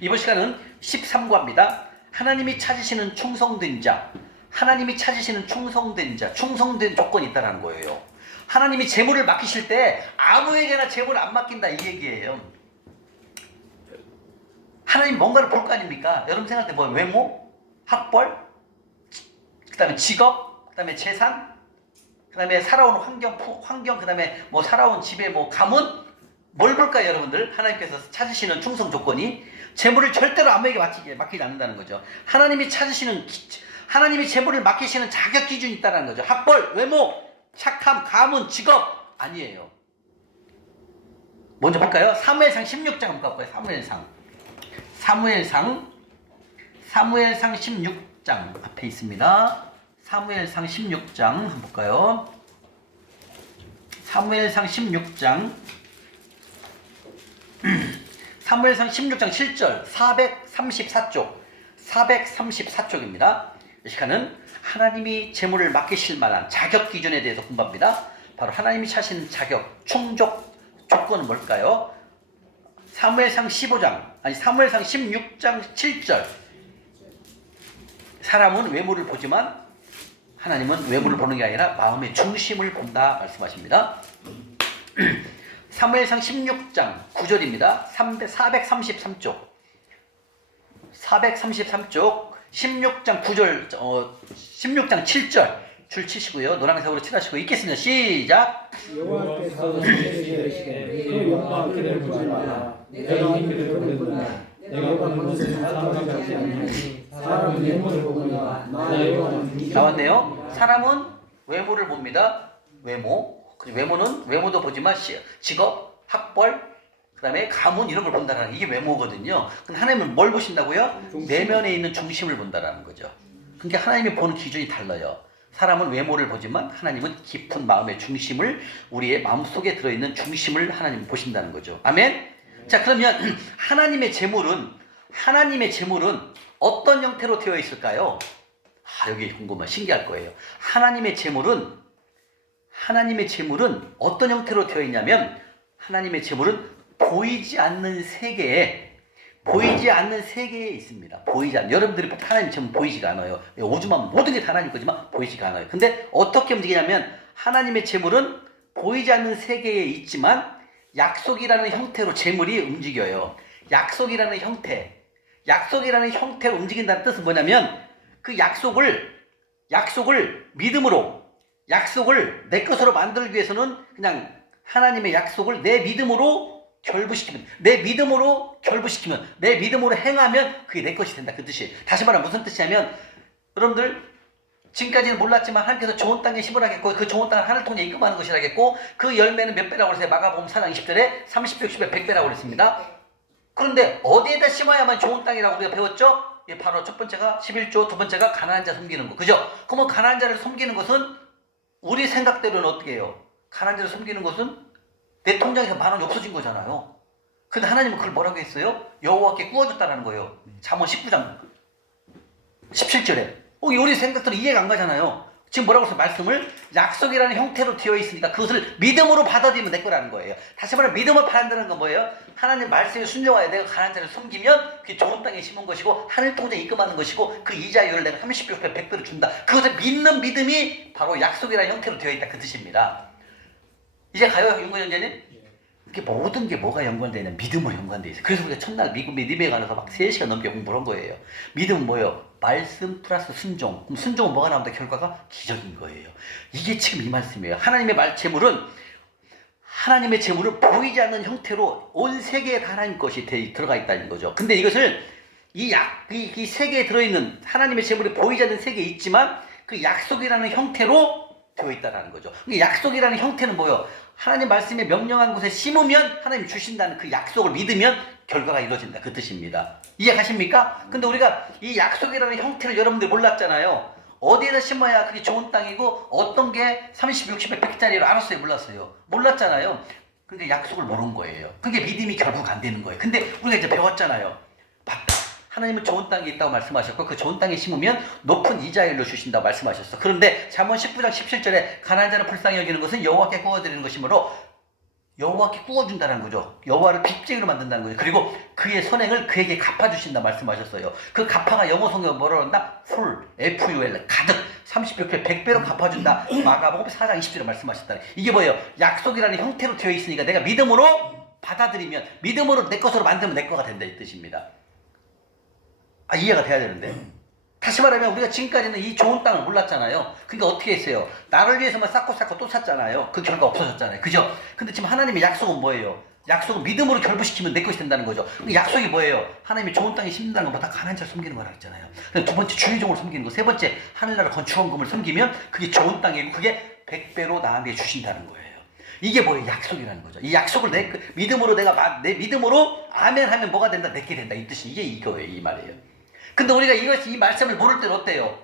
이번 시간은 13과입니다. 하나님이 찾으시는 충성된 자, 하나님이 찾으시는 충성된 자, 충성된 조건이 있다는 거예요. 하나님이 재물을 맡기실 때 아무에게나 재물을 안 맡긴다 이 얘기예요. 하나님 뭔가를 볼 거 아닙니까? 여러분 생각할 때 뭐 외모, 학벌, 그 다음에 직업, 그 다음에 재산, 그 다음에 살아온 환경, 그 다음에 뭐 살아온 집의 뭐 가문, 뭘 볼까요, 여러분들? 하나님께서 찾으시는 충성 조건이 재물을 절대로 아무에게 맡기지 않는다는 거죠. 하나님이 재물을 맡기시는 자격 기준이 있다는 거죠. 학벌, 외모, 착함, 가문, 직업 아니에요. 먼저 볼까요? 사무엘상 16장 한번 볼까요? 사무엘상 16장 앞에 있습니다. 사무엘상 16장 한번 볼까요? 사무엘상 16장 7절 434쪽입니다. 이 시간은 하나님이 재물을 맡기실 만한 자격 기준에 대해서 공부합니다. 바로 하나님이 찾으신 자격, 조건은 뭘까요? 사무엘상 16장 7절 사람은 외모를 보지만 하나님은 외모를 보는 게 아니라 마음의 중심을 본다 말씀하십니다. 사무엘상 16장 9절입니다. 433쪽 16장 9절 16장 7절 줄 치시고요. 노란색으로 칠하시고 읽겠습니다. 시작. 여호와께서 내게 이르시되 그 영광 그를 보지 마라. 내가 이미 그를 본다. 내가 보는 것은 사람을 잡지 아니하니 사람은 외모를 보거니와 나 여호와는 나왔네요. 사람은 외모를 봅니다. 외모도 보지만 직업, 학벌, 그 다음에 가문 이런 걸 본다라는 이게 외모거든요. 그럼 하나님은 뭘 보신다고요? 내면에 있는 중심을 본다라는 거죠. 그러니까 하나님이 보는 기준이 달라요. 사람은 외모를 보지만 하나님은 깊은 마음의 중심을, 우리의 마음속에 들어있는 중심을 하나님 보신다는 거죠. 아멘? 자, 그러면 하나님의 재물은 어떤 형태로 되어 있을까요? 여기 궁금해. 신기할 거예요. 하나님의 재물은 어떤 형태로 되어 있냐면 하나님의 재물은 보이지 않는 세계에 있습니다. 여러분들이 하나님 재물 보이지가 않아요. 오줌하면 모든 게 다 하나님 거지만 보이지가 않아요. 근데 어떻게 움직이냐면 하나님의 재물은 보이지 않는 세계에 있지만 약속이라는 형태로 재물이 움직여요. 약속이라는 형태로 움직인다는 뜻은 뭐냐면 그 약속을 믿음으로, 약속을 내 것으로 만들기 위해서는 그냥 하나님의 약속을 내 믿음으로 결부시키면, 내 믿음으로 행하면 그게 내 것이 된다. 그 뜻이. 다시 말하면 무슨 뜻이냐면, 여러분들 지금까지는 몰랐지만 하나님께서 좋은 땅에 심으라겠고 그 좋은 땅을 하늘 통해 입금하는 것이라겠고 그 열매는 몇 배라고 그랬어요? 마가복음 4장 20절에 30배, 60배, 100배라고 그랬습니다. 그런데 어디에다 심어야만 좋은 땅이라고 우리가 배웠죠? 바로 첫 번째가 11조, 두 번째가 가난한 자 섬기는 거. 그죠? 그러면 가난한 자를 섬기는 것은 우리 생각대로는 어떻게 해요? 가난한 자를 섬기는 것은 내 통장에서 10,000원이 없어진 거잖아요. 근데 하나님은 그걸 뭐라고 했어요? 여호와께 구워줬다는 거예요. 잠언 19장 17절에. 우리 생각대로 이해가 안 가잖아요. 지금 뭐라고 해서 말씀을 약속이라는 형태로 되어 있으니까 그것을 믿음으로 받아들이면 내 거라는 거예요. 다시 말하면 믿음을 받는다는 건 뭐예요? 하나님 말씀에 순종하여 내가 가난한 자를 섬기면 그게 좋은 땅에 심은 것이고 하늘 통장에 입금하는 것이고 그 이자율을 내가 30배, 100배로 준다. 그것을 믿는 믿음이 바로 약속이라는 형태로 되어 있다. 그 뜻입니다. 이제 가요, 윤건현재님? 이게 모든 게 뭐가 연관되냐? 믿음으로 연관되어 있어요. 그래서 우리가 첫날 믿음에 관해서 막 3시간 넘게 공부를 한 거예요. 믿음은 뭐예요? 말씀 플러스 순종. 그럼 순종은 뭐가 나온다? 결과가 기적인 거예요. 이게 지금 이 말씀이에요. 하나님의 재물은 보이지 않는 형태로 온 세계에 다 하나님 것이 들어가 있다는 거죠. 근데 이것을 이 세계에 들어있는 하나님의 재물이 보이지 않는 세계에 있지만 그 약속이라는 형태로 되어 있다는 거죠. 약속이라는 형태는 뭐예요? 하나님 말씀에 명령한 곳에 심으면 하나님 주신다는 그 약속을 믿으면 결과가 이루어진다. 그 뜻입니다. 이해가십니까? 근데 우리가 이 약속이라는 형태를 여러분들 몰랐잖아요. 어디에다 심어야 그게 좋은 땅이고 어떤 게 30, 60, 100짜리로 알았어요? 몰랐어요? 몰랐잖아요. 그러니까 약속을 모르는 거예요. 그게 믿음이 결국 안 되는 거예요. 근데 우리가 이제 배웠잖아요. 맞다. 하나님은 좋은 땅이 있다고 말씀하셨고 그 좋은 땅에 심으면 높은 이자율로 주신다고 말씀하셨어. 그런데 잠언 19장 17절에 가난한 자는 불쌍히 여기는 것은 여호와께 구워드리는 것이므로 여호와께 구워준다는 거죠. 여호와를 빚쟁이로 만든다는 거죠. 그리고 그의 선행을 그에게 갚아주신다 말씀하셨어요. 그 갚아가 영어 성경에 뭐라고 한다? full, F-U-L, 가득, 30배, 100배로 갚아준다. 마가복음 4장 20절에 말씀하셨다. 이게 뭐예요? 약속이라는 형태로 되어 있으니까 내가 믿음으로 받아들이면, 믿음으로 내 것으로 만들면 내 거가 된다 이 뜻입니다. 아, 이해가 돼야 되는데. 다시 말하면 우리가 지금까지는 이 좋은 땅을 몰랐잖아요. 그러니까 어떻게 했어요? 나를 위해서만 쌓고 또 샀잖아요. 그 결과 없어졌잖아요. 그죠? 근데 지금 하나님의 약속은 뭐예요? 약속은 믿음으로 결부시키면 내 것이 된다는 거죠. 약속이 뭐예요? 하나님이 좋은 땅에 심는다는 것보다 가난한 자를 섬기는 거라고 했잖아요. 두 번째 주의종을 섬기는 거, 세 번째 하늘나라 건축원금을 섬기면 그게 좋은 땅이고 그게 100배로 나에게 주신다는 거예요. 이게 뭐예요? 약속이라는 거죠. 이 약속을 믿음으로 내 믿음으로 아멘 하면 뭐가 된다? 내게 된다. 이 뜻이 이게 이거예요. 이 말이에요. 근데 우리가 이 말씀을 모를 때는 어때요?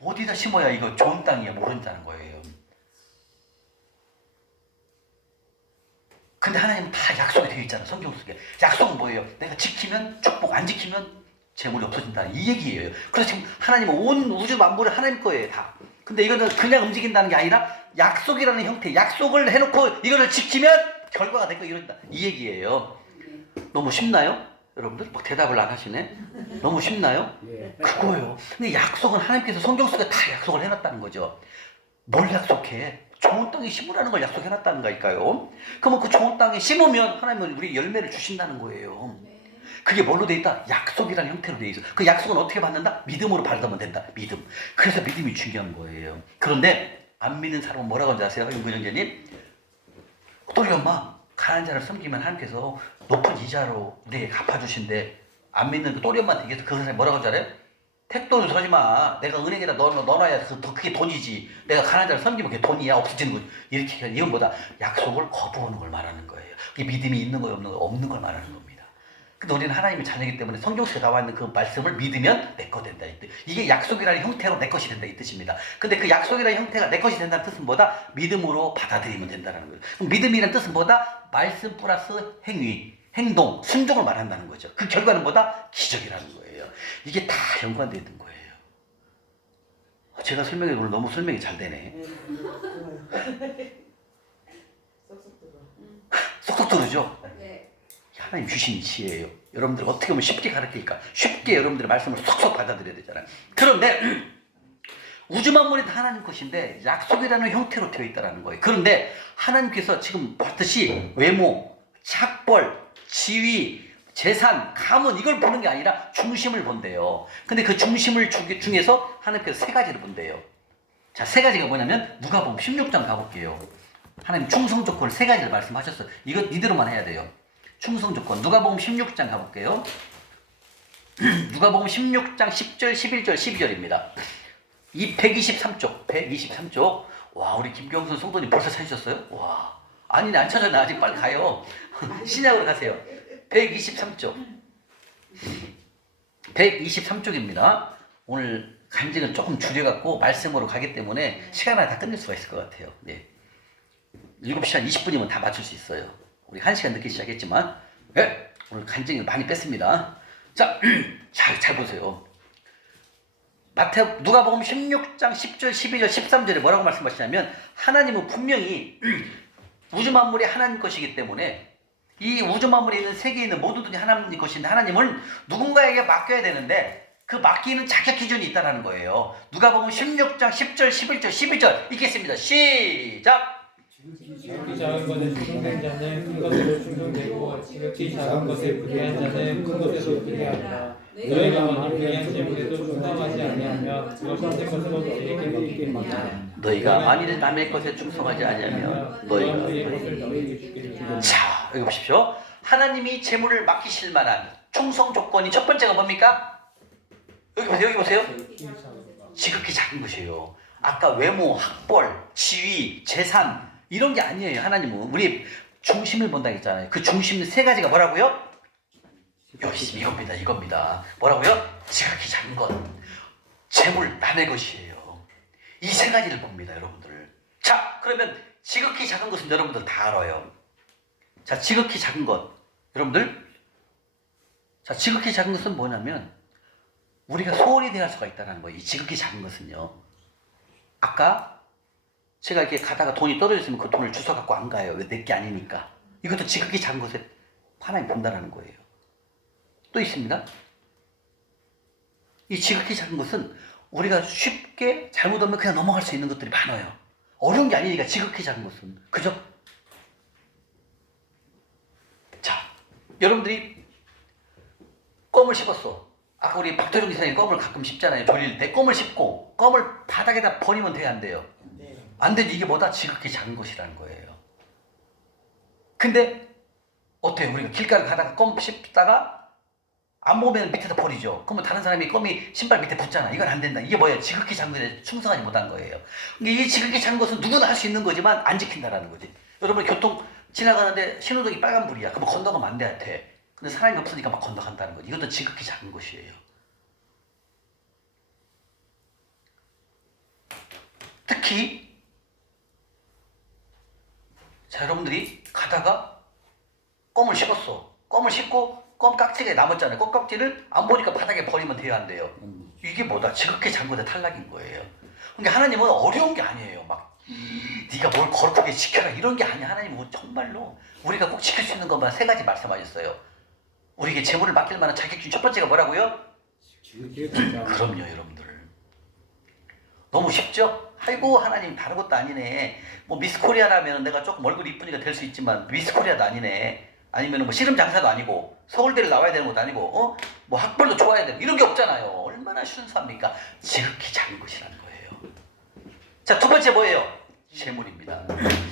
어디다 심어야 이거 좋은 땅이야 모른다는 거예요. 근데 하나님은 다 약속이 되어 있잖아. 성경 속에. 약속은 뭐예요? 내가 지키면 축복, 안 지키면 재물이 없어진다. 이 얘기예요. 그래서 지금 하나님은 온 우주 만물을 하나님 거예요. 다. 근데 이거는 그냥 움직인다는 게 아니라 약속이라는 형태, 약속을 해놓고 이거를 지키면 결과가 될 거 이런다. 이 얘기예요. 너무 쉽나요? 여러분들 막 대답을 안 하시네. 너무 쉽나요? 예. 그거예요. 근데 약속은 하나님께서 성경 속에 다 약속을 해놨다는 거죠. 뭘 약속해? 좋은 땅에 심으라는 걸 약속해놨다는 거니까요. 그러면 그 좋은 땅에 심으면 하나님은 우리 열매를 주신다는 거예요. 그게 뭘로 돼 있다? 약속이라는 형태로 돼 있어. 그 약속은 어떻게 받는다? 믿음으로 받으면 된다. 믿음. 그래서 믿음이 중요한 거예요. 그런데 안 믿는 사람은 뭐라고 하는지 아세요? 윤근영재님? 또리 엄마 가난한 자를 섬기면 하나님께서 높은 이자로 우리에게 갚아주신대. 안 믿는 그 또리 엄마한테 얘기해서 그 사람이 뭐라고 하는지 알아요? 택도를 서지 마. 내가 은행에다 넣어놔야 그게 돈이지. 내가 가난한 자를 섬기면 그게 돈이야. 없어지는 거. 이렇게 이건 뭐다? 약속을 거부하는 걸 말하는 거예요. 그게 믿음이 있는 거 없는 걸 말하는 겁니다. 근데 우리는 하나님의 자녀이기 때문에 성경 속에 나와 있는 그 말씀을 믿으면 내 거 된다 이 뜻. 이게 약속이라는 형태로 내 것이 된다 이 뜻입니다. 근데 그 약속이라는 형태가 내 것이 된다는 뜻은 뭐다? 믿음으로 받아들이면 된다는 거예요. 그럼 믿음이라는 뜻은 뭐다? 말씀 플러스 행위, 행동, 순종을 말한다는 거죠. 그 결과는 뭐다? 기적이라는 거예요. 이게 다 연관되어 있는 거예요. 제가 설명해도 오늘 너무 설명이 잘 되네. 쏙쏙 들어죠? 네. 하나님 주신 지혜예요. 여러분들 어떻게 하면 쉽게 가르치니까 쉽게 여러분들의 말씀을 쏙쏙 받아들여야 되잖아요. 그런데 우주 만물이 다 하나님 것인데 약속이라는 형태로 되어 있다는 거예요. 그런데 하나님께서 지금 봤듯이 외모, 학벌, 지위, 재산, 가문 이걸 보는 게 아니라 중심을 본대요. 근데 그 중심을 중에서 하나님께서 세 가지를 본대요. 자, 세 가지가 뭐냐면 누가복음 16장 가볼게요. 하나님 충성 조건을 세 가지를 말씀하셨어요. 이거 이대로만 해야 돼요. 충성 조건. 누가복음 16장 가볼게요. 누가복음 16장 10절, 11절, 12절입니다. 이 123쪽, 123쪽. 와, 우리 김경순 성도님 벌써 찾으셨어요? 와, 아니네, 안 찾았네. 아직 빨리 가요. 신약으로 가세요. 123쪽. 123쪽입니다. 오늘 간증을 조금 줄여갖고 말씀으로 가기 때문에 시간 안에 다 끝낼 수가 있을 것 같아요. 네. 7시 한 20분이면 다 맞출 수 있어요. 우리 1시간 늦게 시작했지만, 네, 오늘 간증을 많이 뺐습니다. 자, 잘 보세요. 누가복음 16장 10절, 12절, 13절에 뭐라고 말씀하시냐면 하나님은 분명히 우주 만물이 하나님 것이기 때문에 이 우주 만물에 있는 세계에 있는 모두들이 하나님 것인데 하나님은 누군가에게 맡겨야 되는데 그 맡기는 자격 기준이 있다는 거예요. 누가복음 16장 10절, 11절, 12절 읽겠습니다. 시작! 지극히 작은 것에 충성된 자는 큰 것으로 충성되고 지극히 작은 것에 불의한 자는 큰 것에도 불의하리라. 너희가 만일 불의한 재물에도 충성하지 아니하며 너 같은 것으로 너희에게 맡기게 맡기라. 너희가 만일 남의 것에 충성하지 아니하면 너희가 너희의 것을 너희에게 주기를 주리라. 자, 여기 보십시오. 하나님이 재물을 맡기실 만한 충성 조건이 첫 번째가 뭡니까? 여기 보세요. 여기 보세요. 지극히 작은 것이에요. 아까 외모, 학벌, 지위, 재산 이런 게 아니에요. 하나님은 우리 중심을 본다고 했잖아요. 그 중심 세 가지가 뭐라고요? 여기 이겁니다. 뭐라고요? 지극히 작은 것, 재물, 남의 것이에요. 이 세 가지를 봅니다, 여러분들. 자, 그러면 지극히 작은 것은 여러분들 다 알아요. 자, 지극히 작은 것, 여러분들. 자, 지극히 작은 것은 뭐냐면 우리가 소홀히 대할 수가 있다는 거예요. 이 지극히 작은 것은요. 아까 제가 이렇게 가다가 돈이 떨어졌으면 그 돈을 주워 갖고 안 가요. 왜? 내 게 아니니까. 이것도 지극히 작은 것에 하나님 본다라는 거예요. 또 있습니다. 이 지극히 작은 것은 우리가 쉽게 잘못하면 그냥 넘어갈 수 있는 것들이 많아요. 어려운 게 아니니까 지극히 작은 것은. 그죠? 자, 여러분들이 껌을 씹었어. 아까 우리 박도령 기사님 껌을 가끔 씹잖아요. 졸릴 때 껌을 씹고 껌을 바닥에다 버리면 돼요, 안 돼요? 안 되지. 이게 뭐다? 지극히 작은 것이라는 거예요. 근데 어때요? 우리가 길가를 가다가 껌 씹다가 안 보면 밑에다 버리죠. 그러면 다른 사람이 껌이 신발 밑에 붙잖아. 이건 안 된다. 이게 뭐예요? 지극히 작은 것에 충성하지 못한 거예요. 이 지극히 작은 것은 누구나 할 수 있는 거지만 안 지킨다라는 거지. 여러분 교통 지나가는데 신호등이 빨간불이야. 그럼 건너가면 안 돼. 근데 사람이 없으니까 막 건너간다는 거지. 이것도 지극히 작은 것이에요. 특히 자, 여러분들이 가다가 껌을 씹었어. 껌을 씹고 껌 깍지가 남았잖아요. 껌 깍지를 안 보니까 바닥에 버리면 돼요, 안 돼요? 이게 뭐다? 지극히 작은 것에 탈락인 거예요. 그러니까 하나님은 어려운 게 아니에요. 막 네가 뭘 거룩하게 지켜라 이런 게 아니야. 하나님은 정말로 우리가 꼭 지킬 수 있는 것만 세 가지 말씀하셨어요. 우리에게 재물을 맡길 만한 자격증 첫 번째가 뭐라고요? 그럼요, 여러분들. 너무 쉽죠? 아이고 하나님 다른 것도 아니네. 뭐 미스코리아라면 내가 조금 얼굴이 이쁘니까 될 수 있지만 미스코리아도 아니네. 아니면 뭐 씨름 장사도 아니고 서울대를 나와야 되는 것도 아니고 뭐 학벌도 좋아야 되고 이런 게 없잖아요. 얼마나 순수합니까? 지극히 작은 것이라는 거예요. 자, 두 번째 뭐예요? 재물입니다.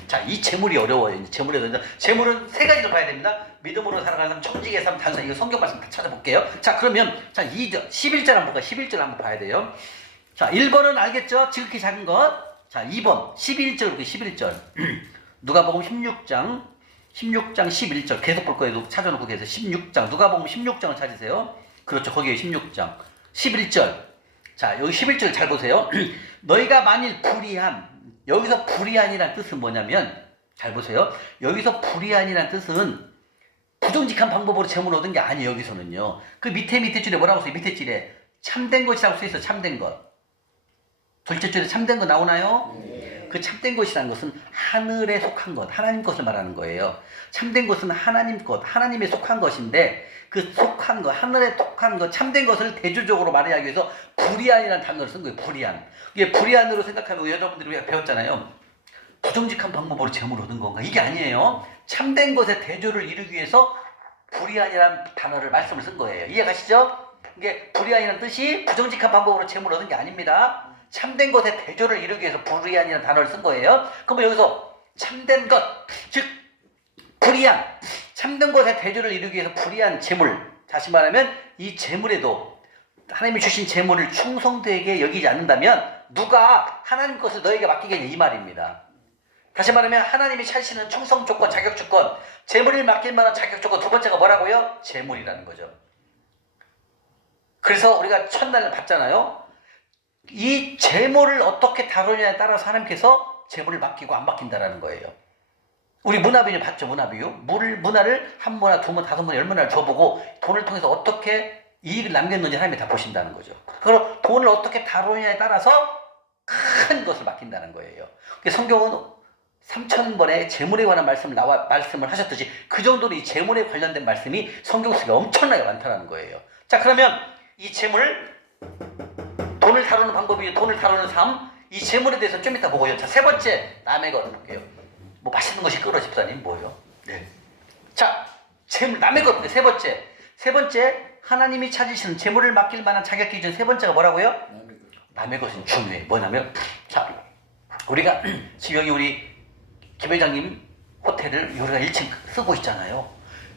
자, 이 재물이 어려워요. 재물은 세 가지로 봐야 됩니다. 믿음으로 살아가는 청지기의 삶, 단순히 이거 성경 말씀 다 찾아볼게요. 자, 그러면 자 11절 한번 볼까요? 11절 한번 봐야 돼요. 자, 1번은 알겠죠? 지극히 작은 것. 자, 2번 11절 11절 누가복음 16장 11절 계속 볼 거예요. 찾아놓고 계세요. 16장 누가복음 16장을 찾으세요. 그렇죠. 거기에 16장 11절. 자, 여기 11절 잘 보세요. 너희가 만일 불의한, 여기서 불의한이란 뜻은 뭐냐면 잘 보세요. 여기서 불의한이란 뜻은 부정직한 방법으로 재물을 얻은 게 아니에요. 여기서는요. 그 밑에 줄에 뭐라고 써요? 밑에 줄에 참된 것이라고 써있어. 참된 것. 둘째 줄에 참된 거 나오나요? 그 참된 것이라는 것은 하늘에 속한 것, 하나님 것을 말하는 거예요. 참된 것은 하나님 것, 하나님에 속한 것인데 그 속한 것, 하늘에 속한 것, 참된 것을 대조적으로 말하기 위해서 불의한이라는 단어를 쓴 거예요. 불의한. 이게 불의한으로 생각하면 여러분들이 우리가 배웠잖아요. 부정직한 방법으로 재물을 얻은 건가? 이게 아니에요. 참된 것의 대조를 이루기 위해서 불의한이라는 단어를 말씀을 쓴 거예요. 이해가시죠? 이게 불의한이라는 뜻이 부정직한 방법으로 재물을 얻은 게 아닙니다. 참된 것의 대조를 이루기 위해서 불의한이라는 단어를 쓴 거예요. 그러면 여기서 참된 것, 즉 불의한, 참된 것의 대조를 이루기 위해서 불의한 재물, 다시 말하면 이 재물에도 하나님이 주신 재물을 충성되게 여기지 않는다면 누가 하나님 것을 너에게 맡기겠냐 이 말입니다. 다시 말하면 하나님이 찾으시는 충성 조건, 자격 조건, 재물을 맡길 만한 자격 조건 두 번째가 뭐라고요? 재물이라는 거죠. 그래서 우리가 첫날 봤잖아요. 이 재물을 어떻게 다루냐에 따라서 하나님께서 재물을 맡기고 안 맡긴다라는 거예요. 우리 문화비유 봤죠? 문화를 한 문화, 두 문화, 다섯 문화, 열 문화를 줘보고 돈을 통해서 어떻게 이익을 남겼는지 하나님이 다 보신다는 거죠. 그리고 돈을 어떻게 다루냐에 따라서 큰 것을 맡긴다는 거예요. 성경은 3,000번의 재물에 관한 말씀을 하셨듯이 그 정도로 이 재물에 관련된 말씀이 성경 속에 엄청나게 많다는 거예요. 자, 그러면 이 재물, 돈을 다루는 방법이 돈을 다루는 삶, 이 재물에 대해서 좀 이따 보고요. 자, 세 번째 남의 것 볼게요. 뭐 맛있는 것이 끌어 집사님 뭐예요? 네. 자, 재물 남의 것. 세 번째 하나님이 찾으시는 재물을 맡길 만한 자격 기준 세 번째가 뭐라고요? 남의 것은 중요해. 뭐냐면 자, 우리가 지금 여기 우리 김 회장님 호텔을 우리가 1층 쓰고 있잖아요.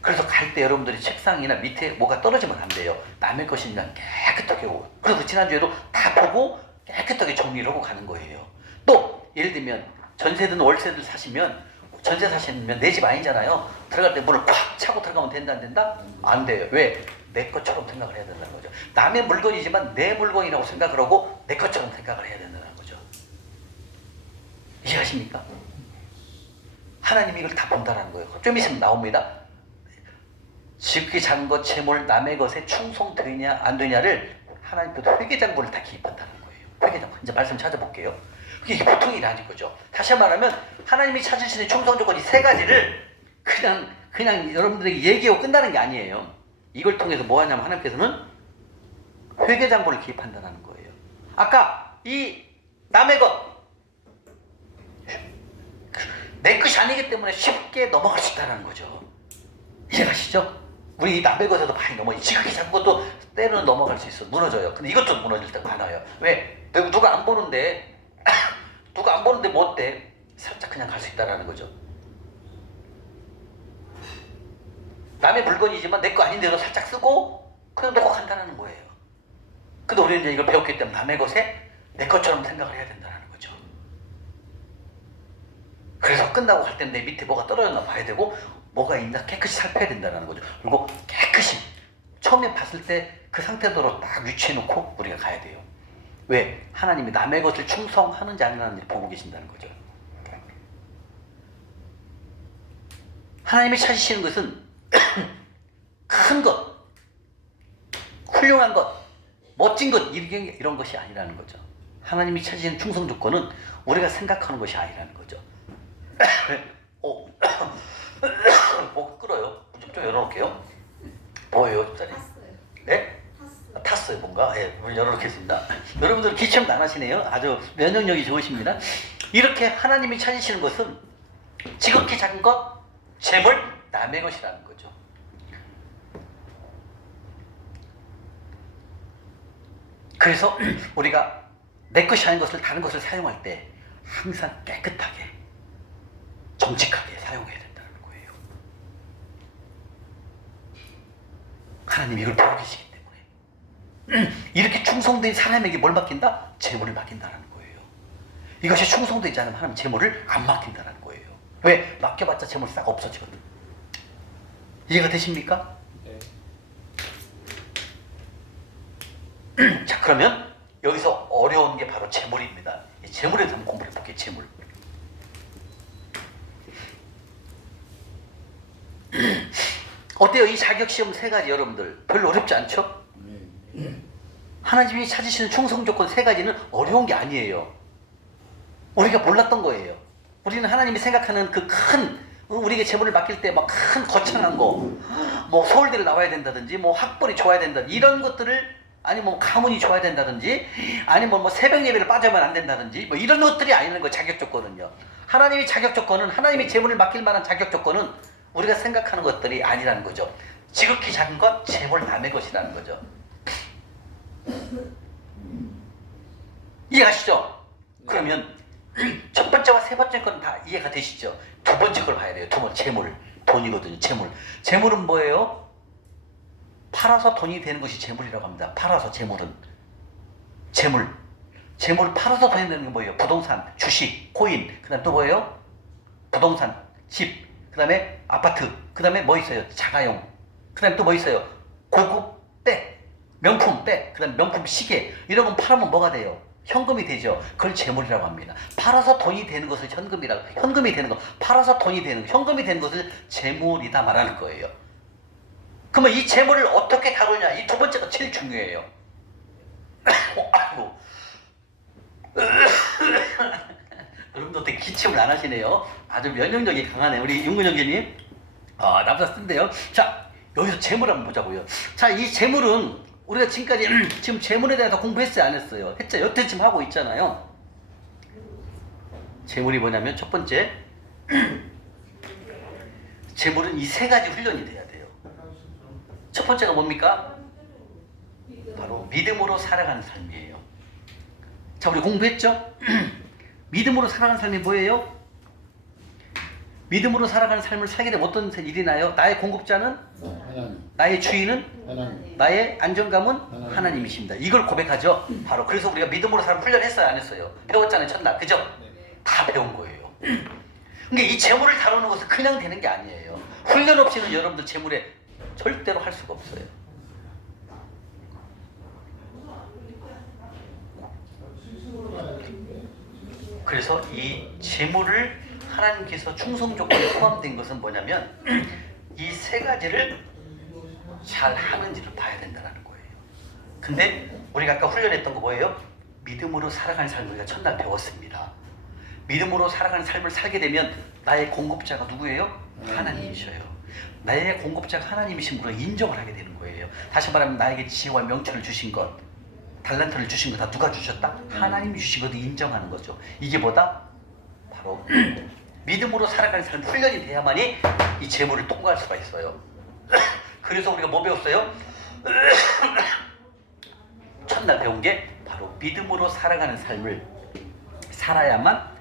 그래서 갈 때 여러분들이 책상이나 밑에 뭐가 떨어지면 안 돼요. 남의 것이 그냥 깨끗하게 오고. 그래서 지난주에도 다 보고 깨끗하게 정리를 하고 가는 거예요. 또 예를 들면 전세든 월세든 사시면 전세 사시면 내 집 아니잖아요. 들어갈 때 문을 꽉 차고 들어가면 된다 안 된다? 안 돼요. 왜? 내 것처럼 생각을 해야 된다는 거죠. 남의 물건이지만 내 물건이라고 생각을 하고 내 것처럼 생각을 해야 된다는 거죠. 이해하십니까? 하나님이 이걸 다 본다는 거예요. 좀 있으면 나옵니다. 지극히 작은 것, 재물, 남의 것에 충성되냐 안 되냐를 하나님께서 회계장부를 다 기입한다는 거예요. 회계장부. 이제 말씀 찾아볼게요. 이게 보통 일이 아닌 거죠. 다시 말하면 하나님이 찾으시는 충성 조건 이 세 가지를 그냥 여러분들에게 얘기하고 끝나는 게 아니에요. 이걸 통해서 뭐 하냐면 하나님께서는 회개장부를 기입한다는 거예요. 아까 이 남의 것, 내 것이 아니기 때문에 쉽게 넘어갈 수 있다는 거죠. 이해가시죠? 우리 이 남의 것에도 많이 넘어요. 지극히 작은 것도 때로는 넘어갈 수 있어. 무너져요. 근데 이것도 무너질 때가 많아요. 왜? 누가 안 보는데 누가 안 보는데 뭐 어때? 살짝 그냥 갈 수 있다는 거죠. 남의 물건이지만 내 거 아닌데도 살짝 쓰고 그냥 놓고 간다는 거예요. 근데 우리는 이제 이걸 배웠기 때문에 남의 것에 내 것처럼 생각을 해야 된다는 거죠. 그래서 끝나고 갈 때는 내 밑에 뭐가 떨어졌나 봐야 되고 뭐가 있나 깨끗이 살펴야 된다는 거죠. 그리고 깨끗이 처음에 봤을 때 그 상태대로 딱 위치해 놓고 우리가 가야 돼요. 왜? 하나님이 남의 것을 충성하는지 안 하는지 보고 계신다는 거죠. 하나님이 찾으시는 것은 큰 것, 훌륭한 것, 멋진 것 이런 것이 아니라는 거죠. 하나님이 찾으시는 충성 조건은 우리가 생각하는 것이 아니라는 거죠. 목 끓어요. 좀 열어놓을게요. 뭐예요, 집사님? 탔어요. 네? 탔어요, 뭔가. 예, 문 열어놓겠습니다. 여러분들 기침도 안 하시네요. 아주 면역력이 좋으십니다. 이렇게 하나님이 찾으시는 것은 지극히 작은 것, 재물, 남의 것이라는 거죠. 그래서 우리가 내 것이 아닌 것을 다른 것을 사용할 때 항상 깨끗하게, 정직하게 사용해야 된다는 거예요. 하나님이 이걸 보고 계시기 때문에 이렇게 충성된 사람에게 뭘 맡긴다? 재물을 맡긴다는 거예요. 이것이 충성되지 않으면 하나님 재물을 안 맡긴다는 거예요. 왜? 맡겨봤자 재물 싹 없어지거든. 이해가 되십니까? 자, 그러면 여기서 어려운 게 바로 재물입니다. 이 재물에 대한 공부를 해볼게요. 재물. 어때요? 이 자격시험 세 가지 여러분들 별로 어렵지 않죠? 하나님이 찾으시는 충성 조건 세 가지는 어려운 게 아니에요. 우리가 몰랐던 거예요. 우리는 하나님이 생각하는 그 큰, 우리에게 재물을 맡길 때 막 큰 거창한 거, 뭐 서울대를 나와야 된다든지, 뭐 학벌이 좋아야 된다든지, 이런 것들을, 아니 뭐 가문이 좋아야 된다든지, 아니면 뭐 새벽 예배를 빠져면 안 된다든지, 뭐 이런 것들이 아니는 거예요. 자격 조건은요. 하나님의 자격 조건은, 하나님이 재물을 맡길 만한 자격 조건은 우리가 생각하는 것들이 아니라는 거죠. 지극히 작은 것, 재물 남의 것이라는 거죠. 이해하시죠? 그러면 첫 번째와 세 번째 건 다 이해가 되시죠? 두 번째 걸 봐야 돼요. 두 번째, 재물. 돈이거든요. 재물. 재물은 뭐예요? 팔아서 돈이 되는 것이 재물이라고 합니다. 팔아서 재물은. 재물. 재물 팔아서 돈이 되는 게 뭐예요? 부동산, 주식, 코인. 그 다음에 또 뭐예요? 부동산, 집. 그 다음에 아파트. 그 다음에 뭐 있어요? 자가용. 그 다음에 또 뭐 있어요? 고급 백. 명품 백. 그 다음에 명품 시계. 이런 건 팔으면 뭐가 돼요? 현금이 되죠. 그걸 재물이라고 합니다. 팔아서 돈이 되는 것을 현금이 되는 거, 팔아서 돈이 되는 거, 현금이 되는 것을 재물이다 말하는 거예요. 그러면 이 재물을 어떻게 다루냐? 이 두 번째가 제일 중요해요. 아이고. 여러분들 어떻게 기침을 안 하시네요. 아주 면역력이 강하네. 우리 윤근영 교님. 남자 쓴데요. 자, 여기서 재물 한번 보자고요. 자, 이 재물은 우리가 지금까지 지금 재물에 대해서 공부했어요? 안 했어요? 했죠? 여태 지금 하고 있잖아요. 재물이 뭐냐면 첫 번째, 재물은 이 세 가지 훈련이 돼야 돼요. 첫 번째가 뭡니까? 바로 믿음으로 살아가는 삶이에요. 자, 우리 공부했죠? 믿음으로 살아가는 삶이 뭐예요? 믿음으로 살아가는 삶을 살게 되면 어떤 일이 나요? 나의 공급자는 하나님. 나의 주인은 하나님. 나의 안정감은 하나님. 하나님이십니다. 이걸 고백하죠. 바로 그래서 우리가 믿음으로 사는 훈련했어요, 안 했어요? 배웠잖아요, 첫날. 그죠? 다 배운 거예요. 그러니까 이 재물을 다루는 것은 그냥 되는 게 아니에요. 훈련 없이는 여러분들 재물에 절대로 할 수가 없어요. 그래서 이 재물을 하나님께서 충성 조건에 포함된 것은 뭐냐면 이 세 가지를 잘 하는지를 봐야 된다는 거예요. 근데 우리가 아까 훈련했던 거 뭐예요? 믿음으로 살아가는 삶을 우리가 첫날 배웠습니다. 믿음으로 살아가는 삶을 살게 되면 나의 공급자가 누구예요? 하나님이셔요. 나의 공급자가 하나님이심으로 인정을 하게 되는 거예요. 다시 말하면 나에게 지혜와 명철을 주신 것, 달란트를 주신 것 다 누가 주셨다? 하나님이 주신 것도 인정하는 거죠. 이게 뭐다? 바로 믿음으로 살아가는 삶 훈련이 돼야만이 이 재물을 통과할 수가 있어요. 그래서 우리가 뭐 배웠어요? 첫날 배운 게 바로 믿음으로 살아가는 삶을 살아야만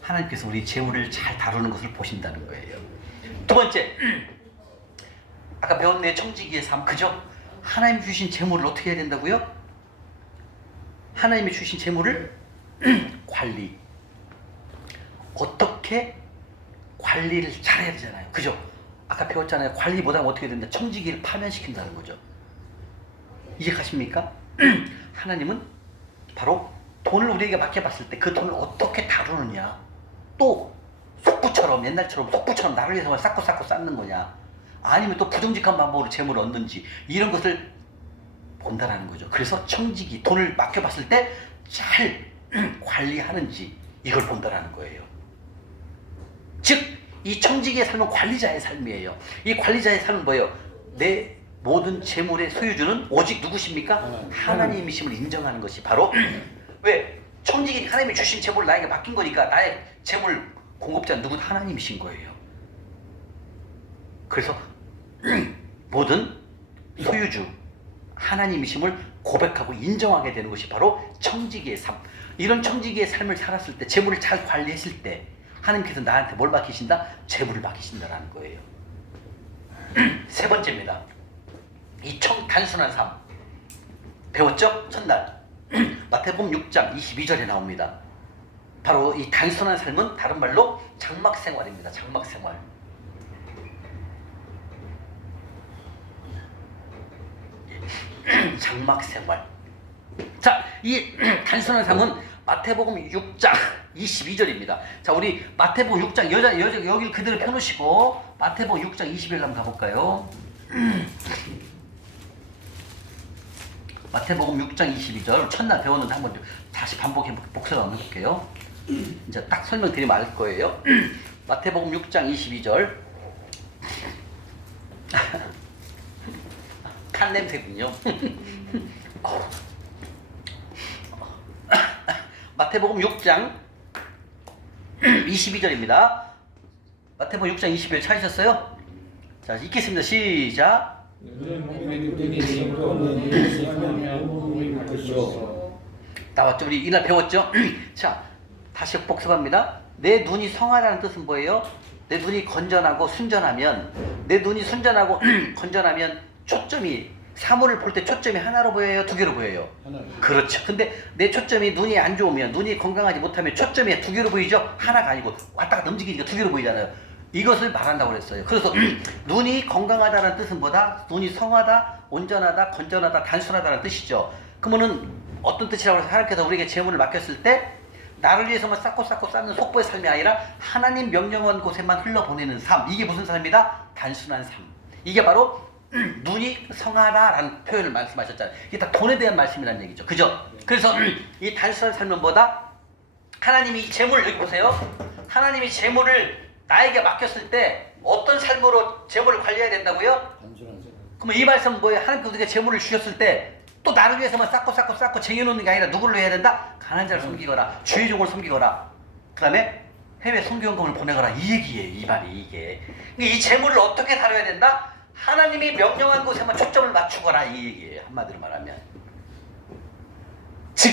하나님께서 우리 재물을 잘 다루는 것을 보신다는 거예요. 두 번째, 아까 배운 내 청지기의 삶, 그죠? 하나님 주신 재물을 어떻게 해야 된다고요? 하나님이 주신 재물을 관리. 어떻게 관리를 잘해야 되잖아요. 그죠? 아까 배웠잖아요. 관리 못하면 어떻게 된다? 청지기를 파면시킨다는 거죠. 이해가십니까? 하나님은 바로 돈을 우리에게 맡겨봤을 때 그 돈을 어떻게 다루느냐, 또 속부처럼 옛날처럼 속부처럼 나를 위해서만 쌓고 쌓는 거냐, 아니면 또 부정직한 방법으로 재물을 얻는지, 이런 것을 본다라는 거죠. 그래서 청지기, 돈을 맡겨봤을 때 잘 관리하는지 이걸 본다라는 거예요. 즉 이 청지기의 삶은 관리자의 삶이에요. 이 관리자의 삶은 뭐예요? 내 모든 재물의 소유주는 오직 누구십니까? 하나님이심을 인정하는 것이 바로 왜? 청지기 하나님이 주신 재물을 나에게 맡긴 거니까 나의 재물 공급자는 누군? 하나님이신 거예요. 그래서 모든 소유주 하나님이심을 고백하고 인정하게 되는 것이 바로 청지기의 삶. 이런 청지기의 삶을 살았을 때, 재물을 잘 관리했을 때 하나님께서 나한테 뭘 맡기신다? 재물을 맡기신다라는 거예요. 세 번째입니다. 이 단순한 삶 배웠죠? 첫날 마태복음 6장 22절에 나옵니다. 바로 이 단순한 삶은 다른 말로 장막생활입니다. 장막생활. 장막생활. 자, 이 단순한 삶은 마태복음 6장 22절입니다. 자, 우리 마태복음 6장 여기를 그대로 펴놓으시고 마태복음 6장 22절 한번 가볼까요? 마태복음 6장 22절 첫날 배웠는데 한번 다시 복습 한번 해볼게요. 이제 딱 설명드리면 알 거예요. 마태복음 6장 22절 칸 냄새군요. 마태복음 6장 22절입니다. 마태복음 6장 22절 찾으셨어요? 자, 읽겠습니다. 시작. 나왔죠? 우리 이날 배웠죠? 자, 다시 복습합니다. 내 눈이 성하라는 뜻은 뭐예요? 내 눈이 건전하고 순전하면, 내 눈이 순전하고 건전하면 초점이, 사물을 볼 때 초점이 하나로 보여요? 두 개로 보여요? 하나. 그렇죠. 근데 내 초점이, 눈이 안 좋으면, 눈이 건강하지 못하면 초점이 두 개로 보이죠? 하나가 아니고 왔다 갔다 움직이니까 두 개로 보이잖아요. 이것을 말한다고 그랬어요. 그래서 눈이 건강하다는 뜻은 뭐다? 눈이 성하다, 온전하다, 건전하다, 단순하다는 뜻이죠. 그러면은 어떤 뜻이라고 해서 하나님께서 우리에게 재물을 맡겼을 때 나를 위해서만 쌓고 쌓는 속보의 삶이 아니라 하나님 명령한 곳에만 흘러보내는 삶. 이게 무슨 삶이다? 단순한 삶. 이게 바로 눈이 성하다라는 표현을 말씀하셨잖아요. 이게 다 돈에 대한 말씀이라는 얘기죠. 그죠? 그래서 이 단순한 삶은 뭐다? 하나님이 재물을, 여기 보세요. 하나님이 재물을 나에게 맡겼을 때 어떤 삶으로 재물을 관리해야 된다고요? 단순한 삶. 그러면 이 말씀은 뭐예요? 하나님께서 우리에게 재물을 주셨을 때 또 나를 위해서만 쌓고 쟁여놓는 게 아니라 누구를 해야 된다? 가난한 자를 섬기거라, 주의 종을 섬기거라, 그 다음에 해외 선교연금을 보내거라, 이 얘기예요. 이 말이 이게. 그러니까 이 재물을 어떻게 다뤄야 된다? 하나님이 명령한 곳에만 초점을 맞추거라, 이 얘기예요. 한마디로 말하면. 즉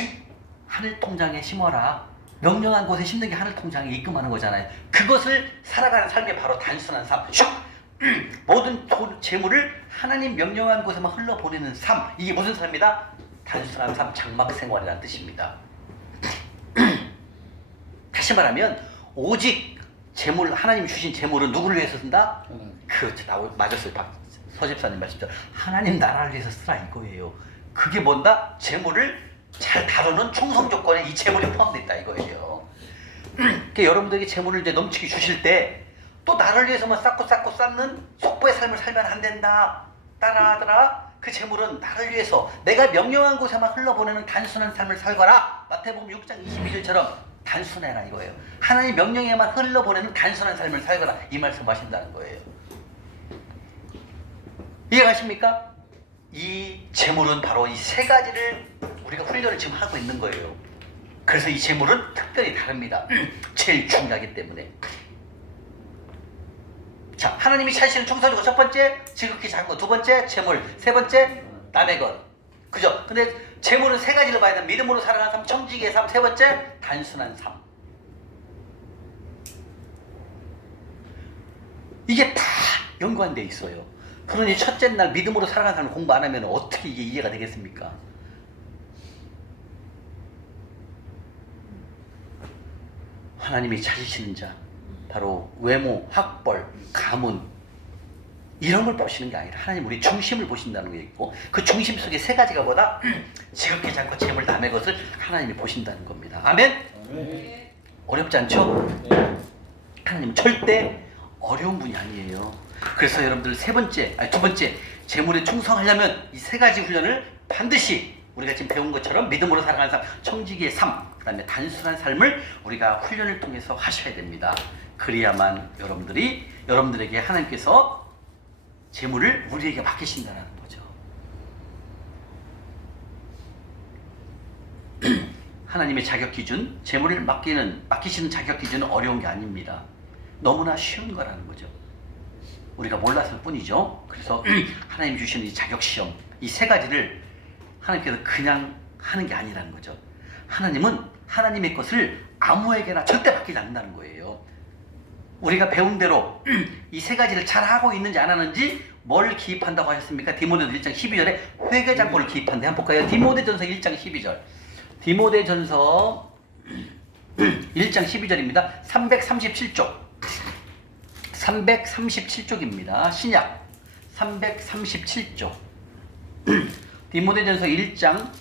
하늘 통장에 심어라. 명령한 곳에 심는 게 하늘 통장에 입금하는 거잖아요. 그것을 살아가는 삶이 바로 단순한 삶. 모든 재물을 하나님 명령한 곳에만 흘러보내는 삶. 이게 무슨 삶이다? 단순한 삶, 장막생활이라는 뜻입니다. 다시 말하면 오직 재물, 하나님 주신 재물은 누구를 위해서 쓴다? 그렇죠. 맞았어요. 서집사님 말씀처럼 하나님 나라를 위해서 쓰라 이거예요. 그게 뭔다? 재물을 잘 다루는 총성 조건에 이 재물이 포함되어 있다 이거예요. 그러니까 여러분들에게 재물을 이제 넘치게 주실 때 또 나를 위해서만 쌓고 쌓는 속보의 삶을 살면 안 된다. 따라하더라. 그 재물은 나를 위해서 내가 명령한 곳에만 흘러보내는 단순한 삶을 살거라. 마태복음 6장 22절처럼 단순해라 이거예요. 하나님 명령에만 흘러보내는 단순한 삶을 살거라 이 말씀 하신다는 거예요. 이해가십니까? 이 재물은 바로 이 세 가지를 우리가 훈련을 지금 하고 있는 거예요. 그래서 이 재물은 특별히 다릅니다. 제일 중요하기 때문에. 자, 하나님이 찾으시는 충성주가 첫 번째 지극히 작은 것, 두 번째 재물, 세 번째 남의 것. 그죠? 근데 재물은 세 가지를 봐야 돼. 믿음으로 살아가는 삶, 청지기의 삶, 세 번째 단순한 삶. 이게 다 연관돼 있어요. 그러니 첫째 날 믿음으로 살아가는 사람 공부 안 하면 어떻게 이게 이해가 되겠습니까? 하나님이 찾으시는 자, 바로 외모, 학벌, 가문 이런 걸 보시는 게 아니라 하나님 우리 중심을 보신다는 게 있고 그 중심 속에 세 가지가 뭐다? 지극히 작고 재물 남의 것을 하나님이 보신다는 겁니다. 아멘? 네. 어렵지 않죠? 네. 하나님은 절대 어려운 분이 아니에요. 그래서 여러분들 두 번째 재물에 충성하려면 이 세 가지 훈련을 반드시 우리가 지금 배운 것처럼 믿음으로 살아가는 삶, 청지기의 삶, 그 다음에 단순한 삶을 우리가 훈련을 통해서 하셔야 됩니다. 그래야만 여러분들에게 하나님께서 재물을 우리에게 맡기신다는 거죠. 하나님의 자격 기준, 재물을 맡기시는 자격 기준은 어려운 게 아닙니다. 너무나 쉬운 거라는 거죠. 우리가 몰랐을 뿐이죠. 그래서 하나님 주시는 이 자격 시험, 이 세 가지를 하나님께서 그냥 하는 게 아니라는 거죠. 하나님은 하나님의 것을 아무에게나 절대 맡기지 않는다는 거예요. 우리가 배운 대로 이 세 가지를 잘 하고 있는지 안 하는지 뭘 기입한다고 하셨습니까? 디모데전서 1장 12절에 회개장고를 기입한대. 한번 볼까요? 디모데전서 1장 12절. 디모데전서 1장 12절입니다. 337쪽. 337쪽입니다. 신약 337쪽. 디모데전서 1장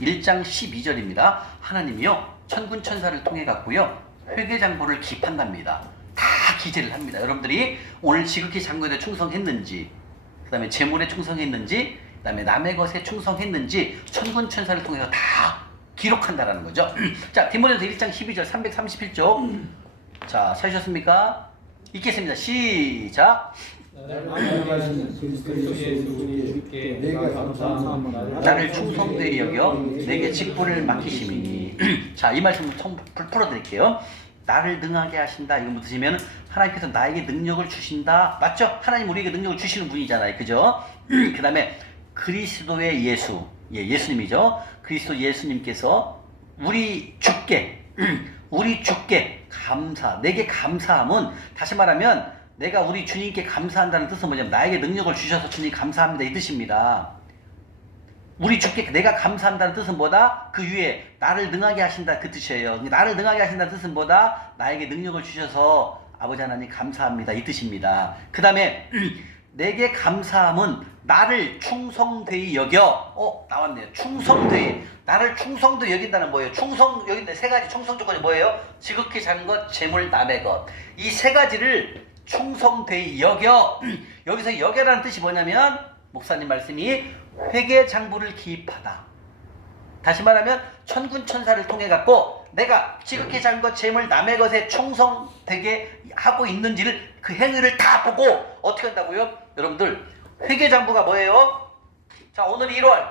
12절입니다. 하나님이요 천군 천사를 통해 갖고요 회개장고를 기판답니다. 다 기재를 합니다. 여러분들이 오늘 지극히 장고에 충성했는지, 그 다음에 재물에 충성했는지, 그 다음에 남의 것에 충성했는지 천군 천사를 통해서 다 기록한다라는 거죠. 자, 디모데전서 1장 12절 337쪽. 자, 찾으셨습니까? 읽겠습니다. 시작. 나를 충성되이 여겨 내게 직분을 맡기심이니. 자, 이 말씀 풀어드릴게요. 나를 능하게 하신다. 이거 묻으시면 하나님께서 나에게 능력을 주신다. 맞죠? 하나님 우리에게 능력을 주시는 분이잖아요. 그죠? 그 다음에 그리스도의 예수. 예, 예수님이죠. 그리스도 예수님께서 우리 주께 감사, 내게 감사함은 다시 말하면 내가 우리 주님께 감사한다는 뜻은 뭐냐면 나에게 능력을 주셔서 주님 감사합니다 이 뜻입니다. 우리 주께 내가 감사한다는 뜻은 뭐다? 그 위에 나를 능하게 하신다 그 뜻이에요. 나를 능하게 하신다는 뜻은 뭐다? 나에게 능력을 주셔서 아버지 하나님 감사합니다 이 뜻입니다. 그 다음에 내게 감사함은 나를 충성되이 여겨. 나왔네요. 충성되이. 나를 충성되이 여긴다는 뭐예요? 충성 여긴데 세 가지 충성 조건이 뭐예요? 지극히 작은 것, 재물, 남의 것. 이 세 가지를 충성되이 여겨. 여기서 여겨라는 뜻이 뭐냐면 목사님 말씀이 회개장부를 기입하다. 다시 말하면 천군 천사를 통해 갖고 내가 지극히 작은 것, 재물, 남의 것에 충성되게 하고 있는지를 그 행위를 다 보고 어떻게 한다고요? 여러분들 회개장부가 뭐예요? 자, 오늘이 1월,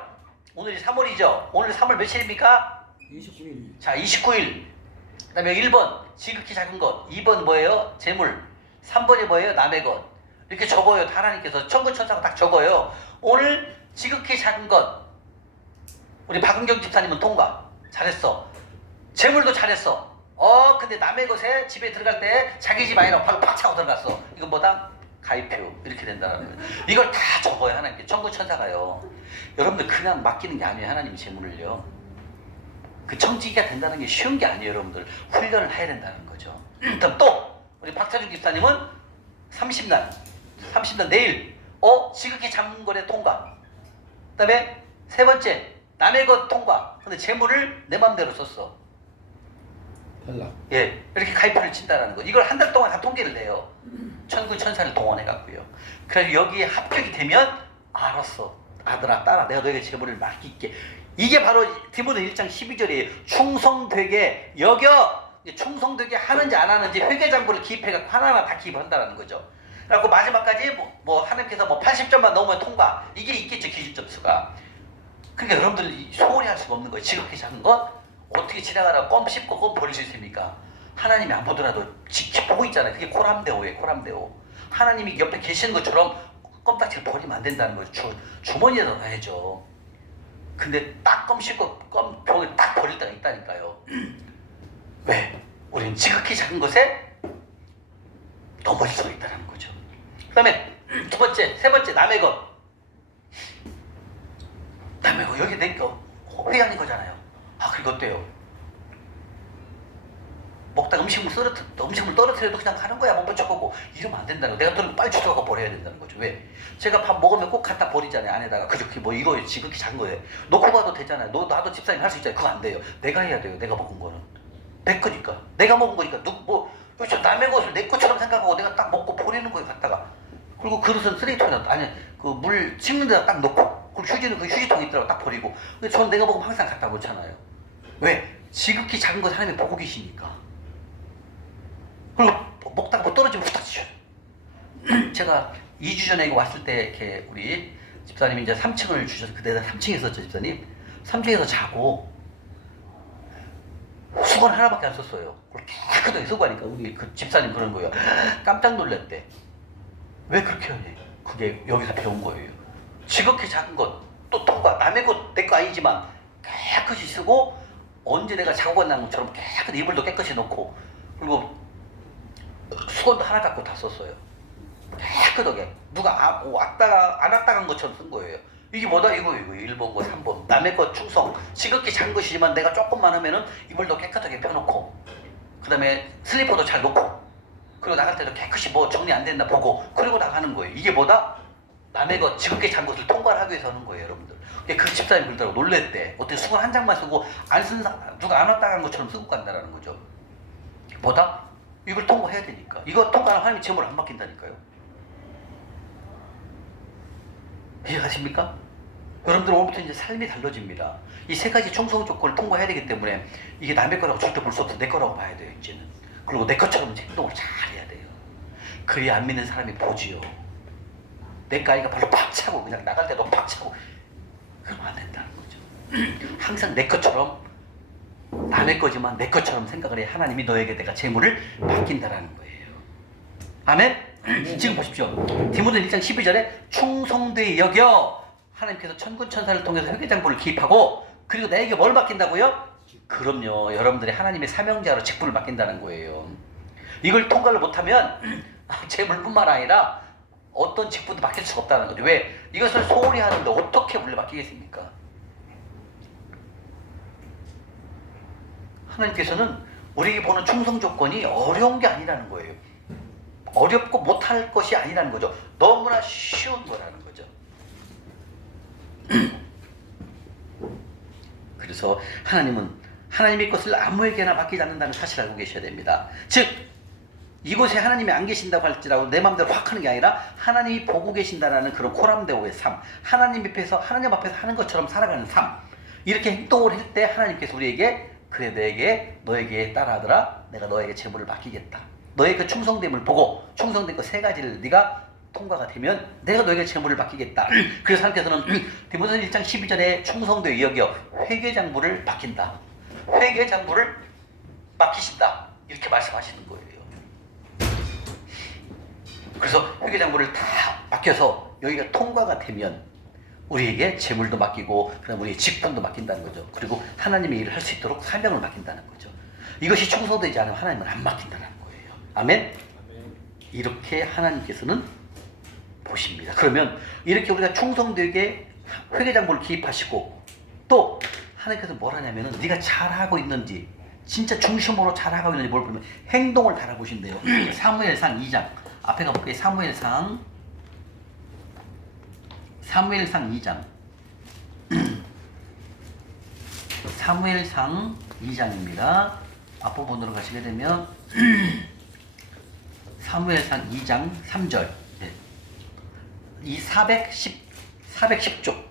오늘이 3월이죠. 오늘 3월 며칠입니까? 29일. 자, 29일. 그 다음에 1번 지극히 작은 것, 2번 뭐예요? 재물, 3번이 뭐예요? 남의 것. 이렇게 적어요. 하나님께서 천군천사가 딱 적어요. 오늘 지극히 작은 것, 우리 박은경 집사님은 통과 잘했어. 재물도 잘했어. 근데 남의 것에 집에 들어갈 때 자기 집 아니라고 바로 팍 차고 들어갔어. 이건 뭐다? 가입표. 이렇게 된다는 거예요. 이걸 다 적어요. 하나님께. 천군천사가요. 여러분들 그냥 맡기는 게 아니에요. 하나님이 재물을요. 그 청지기가 된다는 게 쉬운 게 아니에요. 여러분들 훈련을 해야 된다는 거죠. 그럼 또 우리 박차준 집사님은 30날 내일 지극히 작은 거래 통과. 그 다음에 세 번째 남의 것 통과. 근데 재물을 내 맘대로 썼어. 탈락. 예, 이렇게 가입표를 친다라는 거. 이걸 한 달 동안 다 통계를 내요. 천군 천사를 동원해 갖고요. 그래서 여기에 합격이 되면 알았어. 아들아 딸아 내가 너에게 재물을 맡길게. 이게 바로 디모데 1장 12절이에요. 충성되게 여겨. 충성되게 하는지 안 하는지 회개장부를 기입해갖고 하나하나 다 기입한다는 거죠. 그래갖고 마지막까지 뭐 하나님께서 뭐 80점만 넘으면 통과. 이게 있겠죠, 기준점수가. 그러니까 여러분들 소홀히 할 수가 없는 거예요. 지극히 작은 것 어떻게 지나가다가 껌 씹고 껌 버릴 수 있습니까? 하나님이 안 보더라도 지켜보고 있잖아요. 그게 코람데오예요, 코람데오. 하나님이 옆에 계시는 것처럼 껌딱지를 버리면 안 된다는 거죠. 주머니에다 놔야죠. 근데 딱 껌 씹고 껌 병을 딱 버릴 때가 있다니까요. 왜? 우리는 지극히 작은 것에 넘어질 수가 있다는 거죠. 그 다음에 두 번째, 세 번째, 남의 것. 남의 것, 여기 내 거, 회양인 거잖아요. 아, 그리고 어때요? 먹다가 음식물 떨어뜨려도 그냥 가는 거야. 못 멈춰보고. 이러면 안 된다는 거야. 내가 떨어지면 빨리 주워가고 버려야 된다는 거죠. 왜? 제가 밥 먹으면 꼭 갖다 버리잖아요. 안에다가. 그저 뭐 이거 지극히 작은 거예요. 놓고 봐도 되잖아요. 나도 집사님 할 수 있잖아요. 그거 안 돼요. 내가 해야 돼요. 내가 먹은 거는. 내 거니까. 내가 먹은 거니까. 저 남의 것을 내 것처럼 생각하고 내가 딱 먹고 버리는 거예요. 갖다가. 그리고 그릇은 쓰레기통에다, 아니, 그 물 씻는 데다 딱 넣고, 그리고 휴지는 그 휴지통에 있더라고 딱 버리고. 근데 전 내가 먹으면 항상 갖다 놓잖아요. 왜? 지극히 작은 것 하나님이 보고 계시니까. 그리고 먹다가 뭐 떨어지면 후딱 치셔요. 제가 2주 전에 왔을 때 이렇게 우리 집사님이 이제 3층을 주셔서 그때 3층에 있었죠, 집사님. 3층에서 자고 수건 하나밖에 안 썼어요. 깨끗하게 쓰고 하니까 우리 그 집사님 그런 거예요. 깜짝 놀랐대. 왜 그렇게 하니? 그게 여기서 배운 거예요. 지극히 작은 것, 또 통과, 남의 것, 내 거 아니지만 깨끗이 쓰고 언제 내가 자고 간다는 것처럼 깨끗이 이불도 깨끗이 넣고 그리고 수건도 하나 갖고 다 썼어요. 깨끗하게. 누가 왔다가 안 왔다 간 것처럼 쓴 거예요. 이게 뭐다? 이거 1번과 3번. 남의 것 충성. 지극히 작은 것이지만 내가 조금만 하면은 이불도 깨끗하게 펴놓고 그 다음에 슬리퍼도 잘 놓고 그리고 나갈 때도 깨끗이 뭐 정리 안 됐나 보고 그리고 나가는 거예요. 이게 뭐다? 남의 것 지극히 작은 것을 통과를 하기 위해서 하는 거예요, 여러분들. 그 집사님 그러더라고. 놀랬대. 어떻게 수건 한 장만 쓰고 안 쓴 누가 안 왔다 간 것처럼 쓰고 간다는 거죠. 뭐다? 이걸 통과해야 되니까. 이거 통과하면 하나님이 재물을 안 맡긴다니까요. 이해가십니까? 여러분들 오늘부터 이제 삶이 달라집니다. 이 세 가지 충성 조건을 통과해야 되기 때문에 이게 남의 거라고 절대 볼 수 없어. 내 거라고 봐야 돼요, 이제는. 그리고 내 것처럼 행동을 잘 해야 돼요. 그래야 안 믿는 사람이 보지요. 내 거 아이가 발로 팍 차고 그냥 나갈 때도 팍 차고 그러면 안 된다는 거죠. 항상 내 것처럼 남의 거지만 내 것처럼 생각을 해. 하나님이 너에게 내가 재물을 맡긴다라는 거예요. 아멘? 지금 보십시오. 디모데 1장 12절에 충성되이 여겨. 하나님께서 천군 천사를 통해서 회개장부를 기입하고 그리고 나에게 뭘 맡긴다고요? 그럼요. 여러분들이 하나님의 사명자로 직분을 맡긴다는 거예요. 이걸 통과를 못하면 재물뿐만 아니라 어떤 직분도 맡길 수가 없다는 거죠. 왜? 이것을 소홀히 하는데 어떻게 물려맡기겠습니까? 하나님께서는 우리에게 보는 충성 조건이 어려운 게 아니라는 거예요. 어렵고 못할 것이 아니라는 거죠. 너무나 쉬운 거라는 거죠. 그래서 하나님은 하나님의 것을 아무에게나 맡기지 않는다는 사실을 알고 계셔야 됩니다. 즉 이곳에 하나님이 안 계신다고 할지라도 내 마음대로 확 하는 게 아니라 하나님이 보고 계신다라는 그런 코람데오의 삶, 하나님 앞에서 하는 것처럼 살아가는 삶, 이렇게 행동을 할 때 하나님께서 우리에게 그래 너에게 따라하더라. 내가 너에게 재물을 맡기겠다. 너의 그 충성됨을 보고 충성된 그 세 가지를 네가 통과가 되면 내가 너에게 재물을 맡기겠다. 그래서 하나님께서는 디모데 1장 12절에 충성되이 여겨 회개장부를 맡긴다. 회개장부를 맡기신다. 이렇게 말씀하시는 거예요. 그래서 회개장부를 다 맡겨서 여기가 통과가 되면 우리에게 재물도 맡기고 그다음 우리의 직분도 맡긴다는 거죠. 그리고 하나님의 일을 할 수 있도록 사명을 맡긴다는 거죠. 이것이 충성되지 않으면 하나님은 안 맡긴다는 거예요. 아멘? 이렇게 하나님께서는 보십니다. 그러면 이렇게 우리가 충성되게 회개장부를 기입하시고 또 하나님께서 뭘 하냐면은 네가 잘하고 있는지 진짜 중심으로 잘하고 있는지 뭘 보면 행동을 달아보신대요. 사무엘상 2장 앞에 가볼게요. 사무엘상 2장 사무엘상 2장입니다. 앞부분으로 가시게 되면 사무엘상 2장 3절 이 410쪽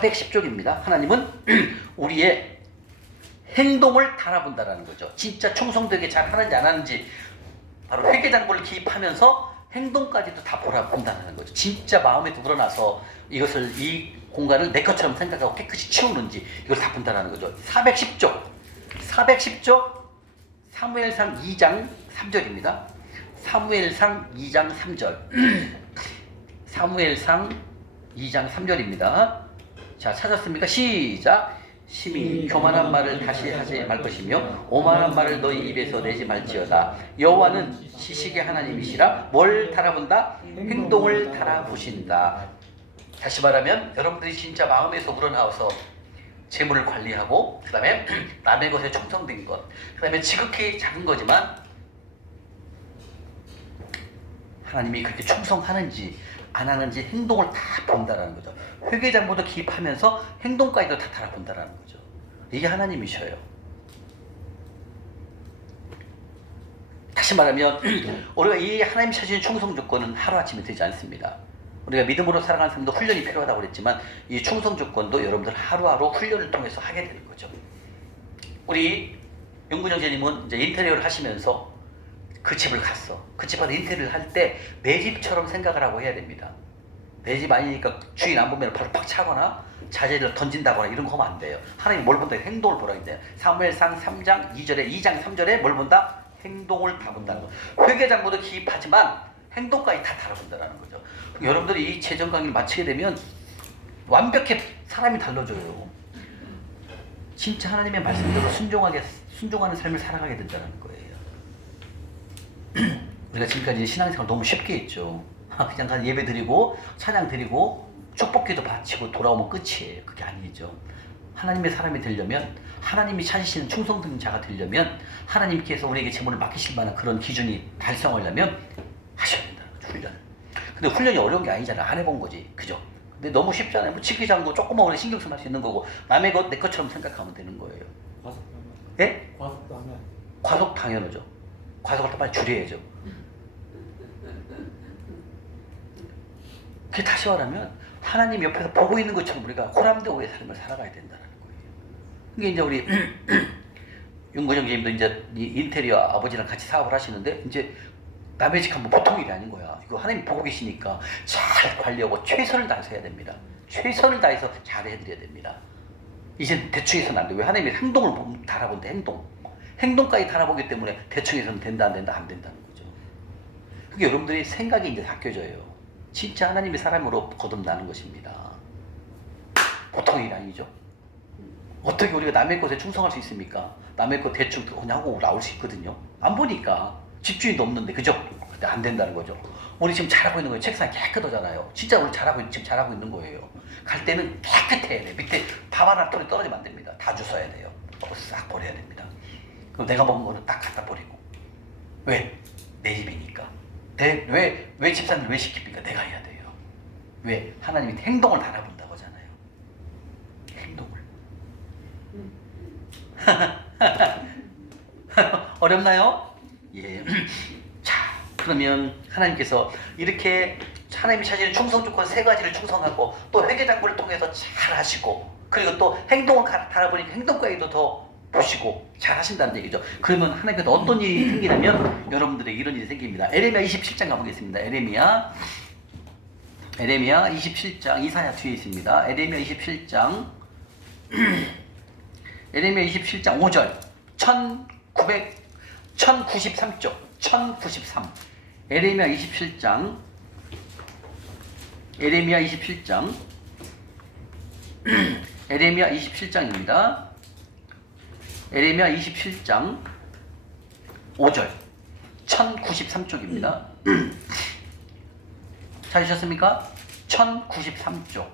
410쪽입니다. 하나님은 우리의 행동을 달아본다라는 거죠. 진짜 충성되게 잘 하는지 안 하는지 바로 회개장부를 기입하면서 행동까지도 다 보라본다는 거죠. 진짜 마음에 우러나서 이것을 이 공간을 내 것처럼 생각하고 깨끗이 치우는지 이걸 다 본다는 거죠. 410쪽 사무엘상 2장 3절입니다. 사무엘상 2장 3절 사무엘상 2장 3절입니다. 자, 찾았습니까? 시작. 심히 교만한 말을 다시 하지 말 것이며 오만한 말을 너희 입에서 내지 말지어다. 여호와는 지식의 하나님이시라. 뭘 달아본다? 행동을 달아보신다. 다시 말하면 여러분들이 진짜 마음에서 우러나와서 재물을 관리하고 그 다음에 남의 것에 충성된 것, 그 다음에 지극히 작은 거지만 하나님이 그렇게 충성하는지 안 하는지 행동을 다 본다라는 거죠. 회개장부도 기입하면서 행동까지도 다 달아본다라는 거죠. 이게 하나님이셔요. 다시 말하면 우리가 이 하나님 찾으신 충성 조건은 하루아침에 되지 않습니다. 우리가 믿음으로 살아가는 사람도 훈련이 필요하다고 그랬지만 이 충성 조건도 여러분들 하루하루 훈련을 통해서 하게 되는 거죠. 우리 윤근 형제님은 이제 인테리어를 하시면서 그 집을 갔어. 그 집안 인테리어를 할 때 내 집처럼 생각을 하고 해야 됩니다. 내 집 아니니까 주인 안 보면 바로 팍 차거나 자재를 던진다거나 이런 거 하면 안 돼요. 하나님 뭘 본다? 행동을 보라 했대요. 사무엘상 3장 2절에 2장 3절에 뭘 본다? 행동을 다 본다는 거. 회개장부도 기입하지만 행동까지 다 달아본다는 거죠. 여러분들이 이 재정 강의를 마치게 되면 완벽히 사람이 달라져요. 진짜 하나님의 말씀대로 순종하는 삶을 살아가게 된다는 거예요. 우리가 지금까지 신앙생활 너무 쉽게 했죠. 그냥 가서 예배 드리고 찬양 드리고 축복기도 바치고 돌아오면 끝이에요. 그게 아니죠. 하나님의 사람이 되려면, 하나님이 찾으시는 충성된 자가 되려면, 하나님께서 우리에게 재물을 맡기실 만한 그런 기준이 달성하려면 하셔야 된다는 거죠. 훈련을. 근데 훈련이 어려운 게 아니잖아요. 안 해본 거지. 그죠? 근데 너무 쉽잖아요. 뭐 지키장도 조금만 우리 신경 쓰면 할 수 있는 거고 남의 것 내 것처럼 생각하면 되는 거예요. 과속하면. 예? 과속하면. 과속 당연하죠. 과속을 또 빨리 줄여야죠. 그게 다시 말하면 하나님 옆에서 보고 있는 것처럼 우리가 호람대오의 삶을 살아가야 된다는 거예요. 이게 이제 우리 윤건영 선생님도 이제 인테리어 아버지랑 같이 사업을 하시는데 이제 남의 집 가면 보통 일이 아닌 거야. 이거 하나님 보고 계시니까 잘 관리하고 최선을 다해서 해야 됩니다. 최선을 다해서 잘 해드려야 됩니다. 이제 대충 해서는 안 돼. 왜? 하나님이 행동을 달아본다. 행동까지 달아보기 때문에 대충 해서는 된다 안 된다는 거죠. 그게 여러분들이 생각이 이제 바뀌어져요. 진짜 하나님의 사람으로 거듭나는 것입니다. 보통 일 아니죠. 어떻게 우리가 남의 것에 충성할 수 있습니까? 남의 것 대충 그냥 하고 나올 수 있거든요. 안 보니까 집주인도 없는데, 그죠? 근데 안 된다는 거죠. 우리 지금 잘하고 있는 거예요. 책상이 깨끗하잖아요. 진짜 우리 지금 잘하고 있는 거예요. 갈 때는 깨끗해야 돼요. 밑에 밥 하나 털이 떨어지면 안 됩니다. 다 주워야 돼요. 싹 버려야 됩니다. 그럼 내가 먹은 거는 딱 갖다 버리고. 왜? 내 집이니까. 왜 집사님을 왜 시킵니까? 내가 해야 돼요. 왜? 하나님이 행동을 달아본다고 하잖아요. 행동을. 어렵나요? 예. 자, 그러면 하나님께서 이렇게 하나님이 찾으는 충성 조건 세 가지를 충성하고 또 회개장부를 통해서 잘 하시고 그리고 또 행동을 달아보니까 행동까지도 더 보시고 잘 하신다는 얘기죠. 그러면 하나님께서 어떤 일이 생기냐면 여러분들에게 이런 일이 생깁니다. 에레미야 27장 가보겠습니다. 에레미야 27장 이사야 뒤에 있습니다. 에레미야 27장 에레미야 27장 5절 1093쪽 1093 에레미야 27장 에레미야 27장입니다. 에레미야 27장 5절 1093쪽입니다. 찾으셨습니까? 1093쪽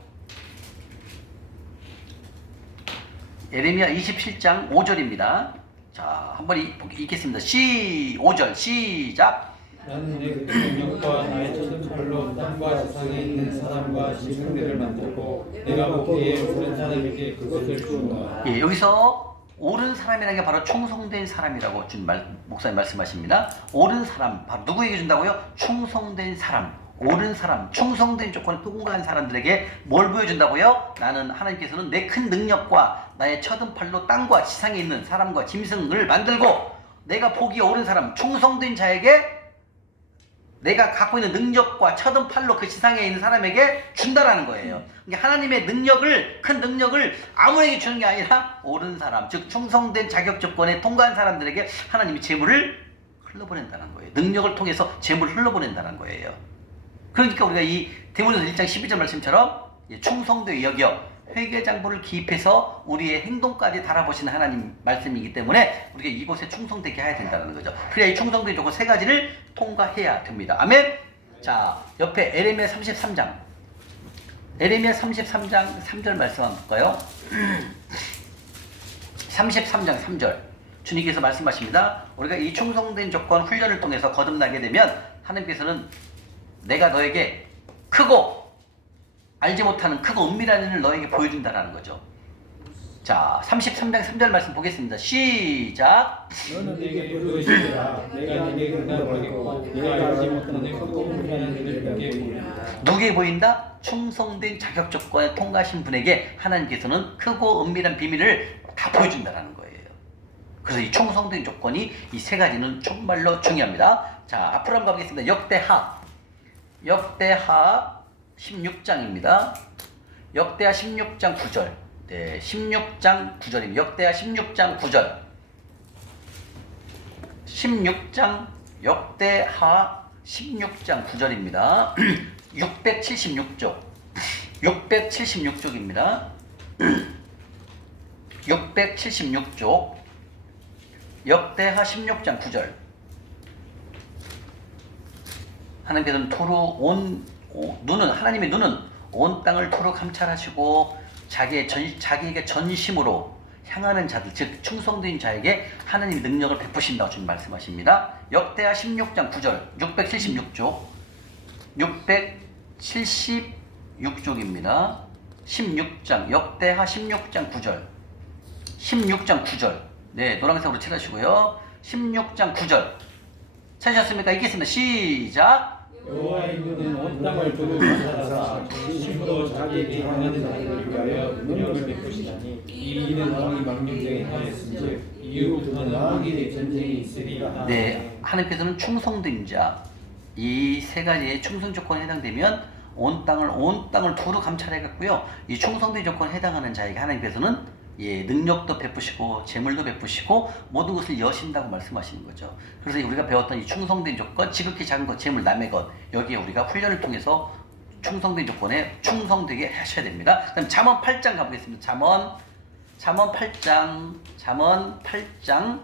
에레미야 27장 5절입니다. 자, 한번 읽겠습니다. 5절 시작. 나는 내 능력과 나의 천팔로 땅과 세상에 있는 사람과 짐승들을 만들고 내가 보기에 옳은 사람에게 그것을 주노라. 예, 여기서 옳은 사람이라는 게 바로 충성된 사람이라고 목사님 말씀하십니다. 옳은 사람, 바로 누구에게 준다고요? 충성된 사람, 옳은 사람, 충성된 조건에 통과한 사람들에게 뭘 보여준다고요? 나는 하나님께서는 내 큰 능력과 나의 쳐든 팔로 땅과 지상에 있는 사람과 짐승을 만들고 내가 보기에 옳은 사람, 충성된 자에게 내가 갖고 있는 능력과 쳐든 팔로 그 지상에 있는 사람에게 준다라는 거예요. 그러니까 하나님의 능력을, 큰 능력을 아무에게 주는 게 아니라 옳은 사람, 즉 충성된 자격 조건에 통과한 사람들에게 하나님이 재물을 흘러보낸다는 거예요. 능력을 통해서 재물을 흘러보낸다는 거예요. 그러니까 우리가 이 디모데후서 1장 12절 말씀처럼 충성되어 여겨 회개장부를 기입해서 우리의 행동까지 달아보시는 하나님 말씀이기 때문에 우리가 이곳에 충성되게 해야 된다는 거죠. 그래야 이 충성된 조건 세 가지를 통과해야 됩니다. 아멘. 자, 옆에 에레미야 33장. 에레미야 33장 3절 말씀 한번 볼까요? 33장 3절. 주님께서 말씀하십니다. 우리가 이 충성된 조건 훈련을 통해서 거듭나게 되면 하나님께서는 내가 너에게 크고 알지 못하는 크고 은밀한 일을 너에게 보여준다는 거죠. 자, 33장 3절 말씀 보겠습니다. 시작. 너는 내게 보여주리라. 내가 내게 응답하겠고 내가 알지 못하는 크고 은밀한 일을 내게 보이리라. 누구에 보인다? 충성된 자격 조건에 통과하신 분에게 하나님께서는 크고 은밀한 비밀을 다 보여준다는 거예요. 그래서 이 충성된 조건이 이 세 가지는 정말로 중요합니다. 자, 앞으로 한번 가보겠습니다. 역대하 16장입니다. 역대하 16장 9절. 네, 16장 9절입니다. 역대하 16장 9절. 역대하 16장 9절입니다. 676쪽. 676쪽입니다. 676쪽. 역대하 16장 9절. 하나님께서는 하나님의 눈은 온 땅을 토록 감찰하시고 자기에게 전심으로 향하는 자들, 즉 충성된 자에게 하나님의 능력을 베푸신다고 주님 말씀하십니다. 역대하 16장 9절, 676쪽, 676쪽입니다. 16장, 역대하 16장 9절, 16장 9절. 네, 노란색으로 칠하시고요. 16장 9절. 찾으셨습니까? 읽겠습니다. 시작. 여호와의 눈은 온 땅을 두루 감찰하사 진심으로 자기에게 향하는 자들을 위하여 능력을 베푸시다니 이 일은 왕이 망령되게 하였은즉 이후부터는 왕에게 전쟁이 있으리라. 네, 하나님께서는 충성된 자, 이 세 가지의 충성 조건에 해당되면 온 땅을 두루 감찰해갔고요. 이 충성된 조건에 해당하는 자에게 하나님께서는 능력도 베푸시고 재물도 베푸시고 모든 것을 여신다고 말씀하시는 거죠. 그래서 우리가 배웠던 이 충성된 조건, 지극히 작은 것, 재물, 남의 것, 여기에 우리가 훈련을 통해서 충성된 조건에 충성되게 하셔야 됩니다. 그다음 잠언 8장 가보겠습니다. 잠언 8장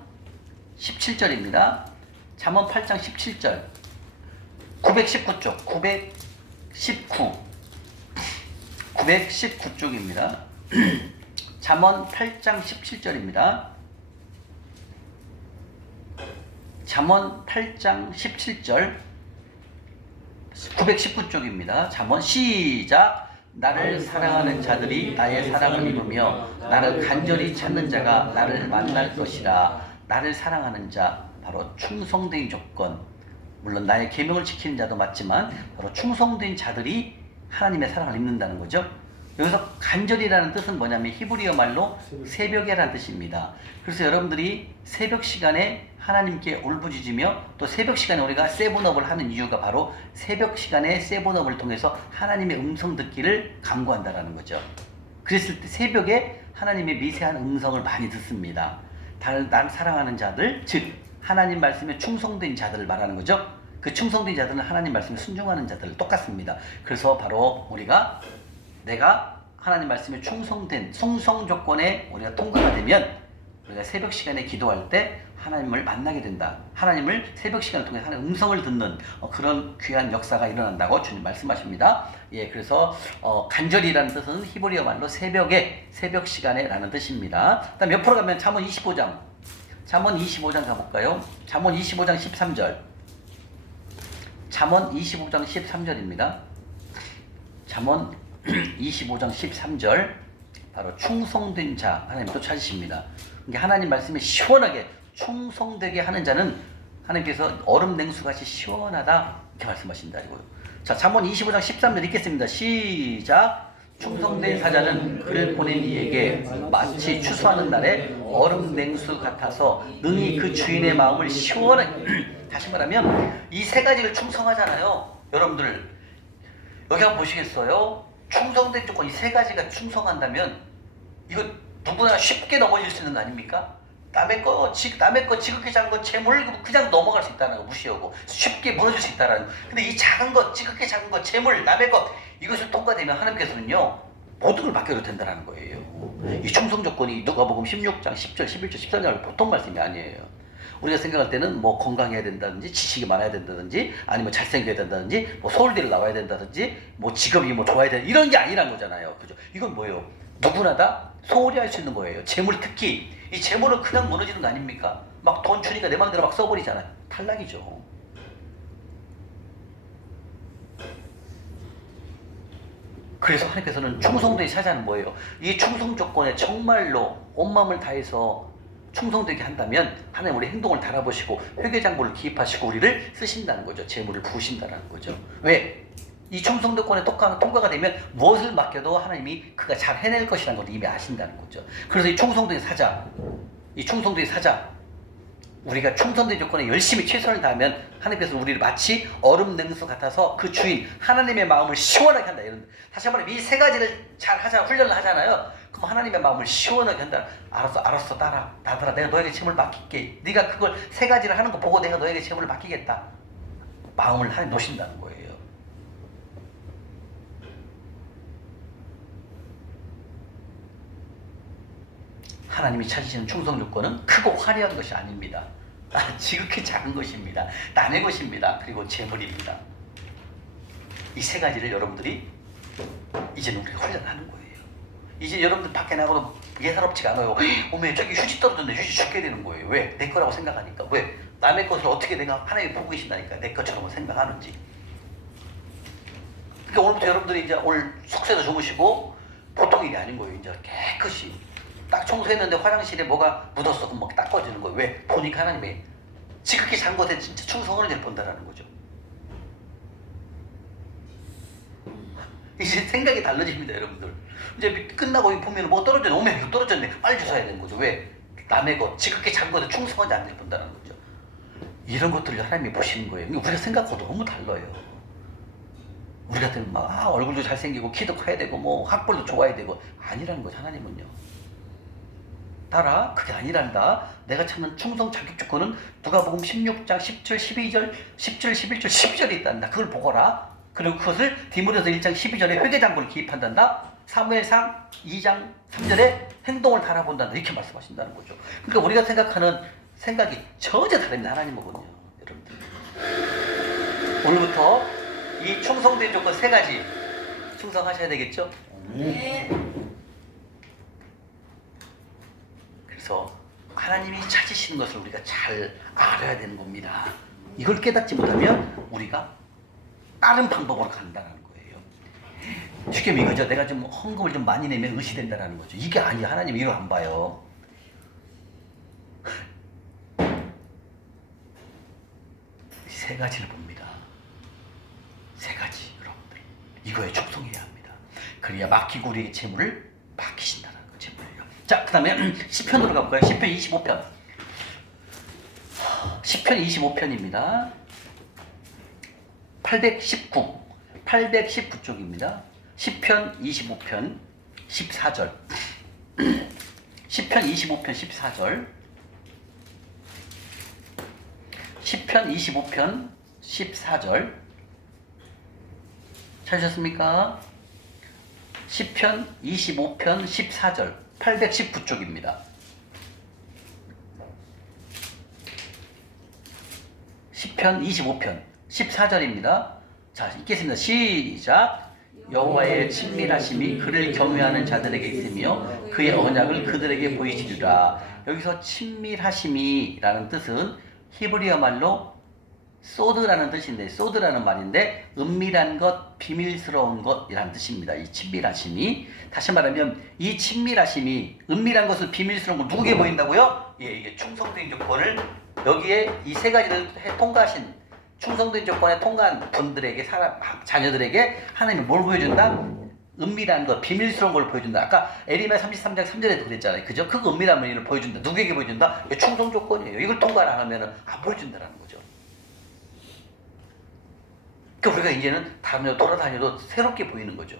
17절입니다. 잠언 8장 17절. 919쪽, 919쪽입니다. 잠언 8장 17절입니다. 잠언 8장 17절 919쪽입니다. 잠언 시작. 나를 사랑하는 자들이 나의 사랑을 입으며 나를 간절히 찾는 자가 나를 만날 것이라. 나를 사랑하는 자, 바로 충성된 조건, 물론 나의 계명을 지키는 자도 맞지만 바로 충성된 자들이 하나님의 사랑을 입는다는 거죠. 여기서 간절이라는 뜻은 뭐냐면 히브리어 말로 새벽에라는 뜻입니다. 그래서 여러분들이 새벽 시간에 하나님께 울부짖으며 또 새벽 시간에 우리가 세븐업을 하는 이유가 바로 새벽 시간에 세븐업을 통해서 하나님의 음성 듣기를 간구한다라는 거죠. 그랬을 때 새벽에 하나님의 미세한 음성을 많이 듣습니다. 나를 사랑하는 자들, 즉 하나님 말씀에 충성된 자들을 말하는 거죠. 그 충성된 자들은 하나님 말씀에 순종하는 자들 똑같습니다. 그래서 바로 내가 하나님 말씀에 충성된 충성 조건에 우리가 통과가 되면 우리가 새벽 시간에 기도할 때 하나님을 만나게 된다. 하나님을 새벽 시간을 통해 하나님의 음성을 듣는 그런 귀한 역사가 일어난다고 주님 말씀하십니다. 그래서 간절이라는 뜻은 히브리어 말로 새벽 시간에라는 뜻입니다. 그다음 옆으로 가면 잠언 25장 가볼까요? 잠언 25장 13절. 잠언 25장 13절입니다. 잠언 25장 13절. 바로 충성된 자 하나님 또 찾으십니다. 그러니까 하나님 말씀에 시원하게 충성되게 하는 자는 하나님께서 얼음 냉수같이 시원하다 이렇게 말씀하신다고요. 자, 잠언 25장 13절 읽겠습니다. 시작. 충성된 사자는 그를 보낸 이에게 마치 추수하는 날에 얼음 냉수 같아서 능히 그 주인의 마음을 시원하게 다시 말하면 이 세 가지를 충성하잖아요. 여러분들 여기 한번 보시겠어요? 충성된 조건 이 세 가지가 충성한다면 이거 누구나 쉽게 넘어질 수 있는 거 아닙니까? 남의 거 지극히 작은 거 재물 그냥 넘어갈 수 있다는 거 무시하고 쉽게 무너질 수 있다는 거. 근데 이 작은 것 지극히 작은 것 재물 남의 것 이것을 통과되면 하나님께서는요 모든 걸 맡겨도 된다는 거예요. 이 충성 조건이 누가복음 16장 10절 11절 13절 보통 말씀이 아니에요. 우리가 생각할 때는 뭐 건강해야 된다든지 지식이 많아야 된다든지 아니면 잘생겨야 된다든지 뭐 서울대를 나와야 된다든지 뭐 직업이 뭐 좋아야 된다 이런 게 아니란 거잖아요. 그죠? 이건 뭐예요? 누구나 다 소홀히 할 수 있는 거예요. 재물 특히 이 재물은 그냥 무너지는 거 아닙니까? 막 돈 주니까 내 마음대로 막 써버리잖아요. 탈락이죠. 그래서 하나님께서는 충성되게 사자는 뭐예요? 이 충성 조건에 정말로 온 마음을 다해서 충성되게 한다면 하나님 우리 행동을 달아보시고 회개장부를 기입하시고 우리를 쓰신다는 거죠. 재물을 부으신다는 거죠. 왜? 이 충성 조건에 통과가 되면 무엇을 맡겨도 하나님이 그가 잘 해낼 것이라는 걸 이미 아신다는 거죠. 그래서 이 충성된 사자 우리가 충성된 조건에 열심히 최선을 다하면 하나님께서 우리를 마치 얼음 냉수 같아서 그 주인 하나님의 마음을 시원하게 한다. 이런 다시 한번 이 세 가지를 잘 하자 훈련을 하잖아요. 그럼 하나님의 마음을 시원하게 한다. 알았어 나들아 내가 너에게 재물을 맡길게. 네가 그걸 세 가지를 하는 거 보고 내가 너에게 재물을 맡기겠다. 마음을 하나님 놓으신다는 거예요. 하나님이 찾으시는 충성 조건은 크고 화려한 것이 아닙니다. 지극히 작은 것입니다. 남의 것입니다. 그리고 재물입니다. 이 세 가지를 여러분들이 이제는 우리가 훈련하는 거예요. 이제 여러분들 밖에 나가도 예사롭지가 않아요. 어머 저기 휴지 떨어졌네. 휴지 죽게 되는 거예요. 왜? 내 거라고 생각하니까. 왜? 남의 것을 어떻게 내가 하나님이 보고 계신다니까. 내 것처럼 생각하는지. 그러니까 오늘부터 여러분들이 이제 오늘 숙소에서 주무시고 보통 일이 아닌 거예요. 이제 깨끗이 딱 청소했는데 화장실에 뭐가 묻었어. 그럼 막 닦아주는 거예요. 왜? 보니까 하나님이 지극히 작은 것에 진짜 충성을 본다라는 거죠. 이제 생각이 달라집니다, 여러분들. 이제 끝나고 보면 뭐 떨어졌네. 오메 이거 떨어졌네. 빨리 주워야 되는 거죠. 왜? 남의 것, 지극히 작은 것에 충성하지 않는 본다는 거죠. 이런 것들을 하나님이 보시는 거예요. 우리가 생각하고 너무 달라요. 우리 같으면 막 얼굴도 잘생기고 키도 커야 되고 뭐 학벌도 좋아야 되고 아니라는 거죠. 하나님은요. 따라 그게 아니란다. 내가 찾는 충성 자격 조건은 누가복음 16장 10절 12절 10절 11절 12절에 있단다. 그걸 보거라. 그리고 그것을 디모데서 1장 12절에 회개장부를 기입한단다. 사무엘상 2장 3절에 행동을 달아본단다. 이렇게 말씀하신다는 거죠. 그러니까 우리가 생각하는 생각이 전혀 다릅니다. 하나님하고는요. 여러분들 오늘부터 이 충성된 조건 세 가지 충성하셔야 되겠죠? 네. 그래서 하나님이 찾으시는 것을 우리가 잘 알아야 되는 겁니다. 이걸 깨닫지 못하면 우리가 다른 방법으로 간다는 거예요. 쉽게 이거죠. 내가 좀 헌금을 좀 많이 내면 의시된다는 거죠. 이게 아니에요. 하나님 이거 안 봐요. 세 가지를 봅니다. 세 가지 여러분들. 이거에 충성해야 합니다. 그래야 맡기고 우리에게 재물을 맡기신다는 거 재물을요. 자, 그 다음에 시편으로 가볼까요? 시편 25편. 시편 25편입니다. 819쪽입니다. 시편 25편 14절. 시편 25편 14절. 시편 25편 14절. 찾으셨습니까? 시편 25편 14절. 819쪽입니다. 시편 25편 14절입니다. 자, 읽겠습니다. 시작. 여호와의 친밀하심이 그를 경외하는 자들에게 있으며 그의 언약을 그들에게 보이시리라. 여기서 친밀하심이라는 뜻은 히브리어 말로 소드라는 뜻인데, 소드라는 말인데 은밀한 것, 비밀스러운 것이라는 뜻입니다. 이 친밀하심이. 다시 말하면 이 친밀하심이 은밀한 것을 비밀스러운 걸 누구에게 보인다고요? 예, 이게 충성된 조건을 여기에 이 세 가지를 통과하신 충성된 조건에 통과한 분들에게 자녀들에게 하나님이 뭘 보여준다? 은밀한 것, 비밀스러운 걸 보여준다. 아까 에리미야 33장 3절에도 그랬잖아요. 그죠? 그 은밀한 의미를 보여준다. 누구에게 보여준다? 충성 조건이에요. 이걸 통과를 안 하면은 안 보여준다라는 거죠. 그러니까 우리가 이제는 돌아다녀도 새롭게 보이는 거죠.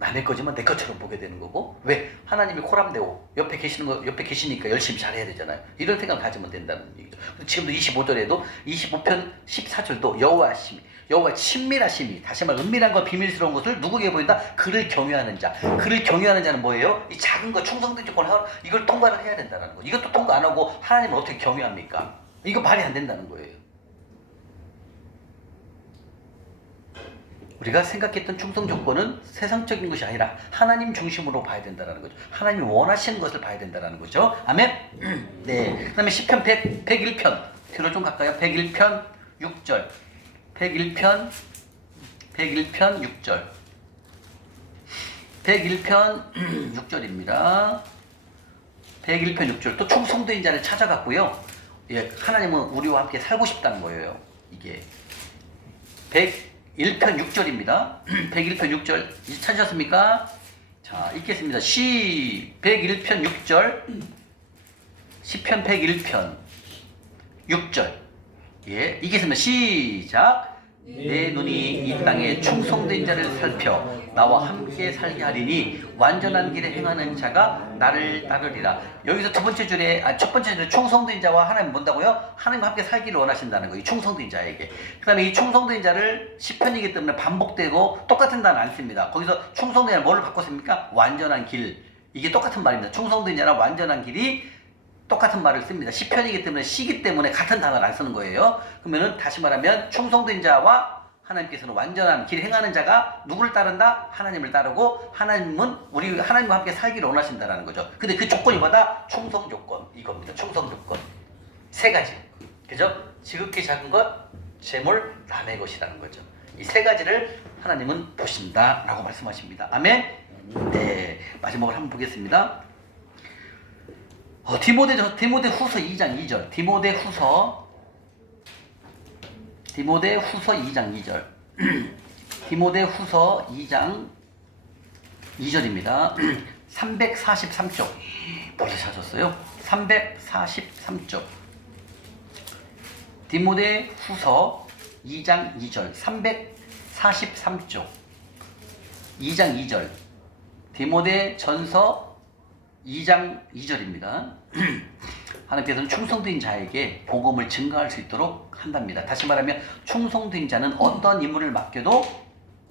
남의 거지만 내 것처럼 보게 되는 거고. 왜? 하나님이 코람데오 옆에 계시니까 열심히 잘해야 되잖아요. 이런 생각 가지면 된다는 얘기죠. 지금도 25절에도 25편 14절도 여호와 친밀하심이, 다시 말해 은밀한 것 비밀스러운 것을 누구에게 보인다? 그를 경외하는 자. 그를 경외하는 자는 뭐예요? 이 작은 거 충성된 조건을 이걸 통과를 해야 된다는 거죠. 이것도 통과 안 하고 하나님을 어떻게 경외합니까? 이거 말이 안 된다는 거예요. 우리가 생각했던 충성 조건은 세상적인 것이 아니라 하나님 중심으로 봐야 된다는 거죠. 하나님이 원하시는 것을 봐야 된다는 거죠. 아멘? 네. 그 다음에 시편 101편. 뒤로 좀 갈까요? 101편 6절. 101편 6절. 101편 6절입니다. 101편 6절. 또 충성된 자를 찾아갔고요. 예, 하나님은 우리와 함께 살고 싶다는 거예요. 이게. 101편 6절입니다. 101편 6절 찾으셨습니까? 자, 읽겠습니다. 101편 6절. 시편 101편 6절. 예, 읽겠습니다. 시작. 내 눈이 이 땅에 충성된 자를 살펴 나와 함께 살게 하리니 완전한 길에 행하는 자가 나를 따르리라. 여기서 첫 번째 줄에 충성된 자와 하나님 뭔다고요? 하나님과 함께 살기를 원하신다는 거예요. 충성된 자에게. 그 다음에 이 충성된 자를 시편이기 때문에 반복되고 똑같은 단어 안 씁니다. 거기서 충성된 자를 뭐를 바꿨습니까? 완전한 길. 이게 똑같은 말입니다. 충성된 자랑 완전한 길이 똑같은 말을 씁니다. 시편이기 때문에 시기 때문에 같은 단어를 안 쓰는 거예요. 그러면은 다시 말하면 충성된 자와 하나님께서는 완전한 길 행하는 자가 누구를 따른다? 하나님을 따르고 하나님은 우리 하나님과 함께 살기를 원하신다는 거죠. 근데 그 조건이 뭐다? 충성 조건 이겁니다. 충성 조건 세 가지. 그죠? 지극히 작은 것, 재물, 남의 것이라는 거죠. 이 세 가지를 하나님은 보신다라고 말씀하십니다. 아멘. 네, 마지막으로 한번 보겠습니다. 디모데후서 2장 2절. 디모데후서 2장 2절. 디모데후서 2장 2절입니다. 343쪽. 벌써 찾았어요? 343쪽. 디모데후서 2장 2절. 343쪽. 2장 2절. 디모데전서 2장 2절입니다. 하나님께서는 충성된 자에게 복음을 증거할 수 있도록 한답니다. 다시 말하면 충성된 자는 어떤 임무를 맡겨도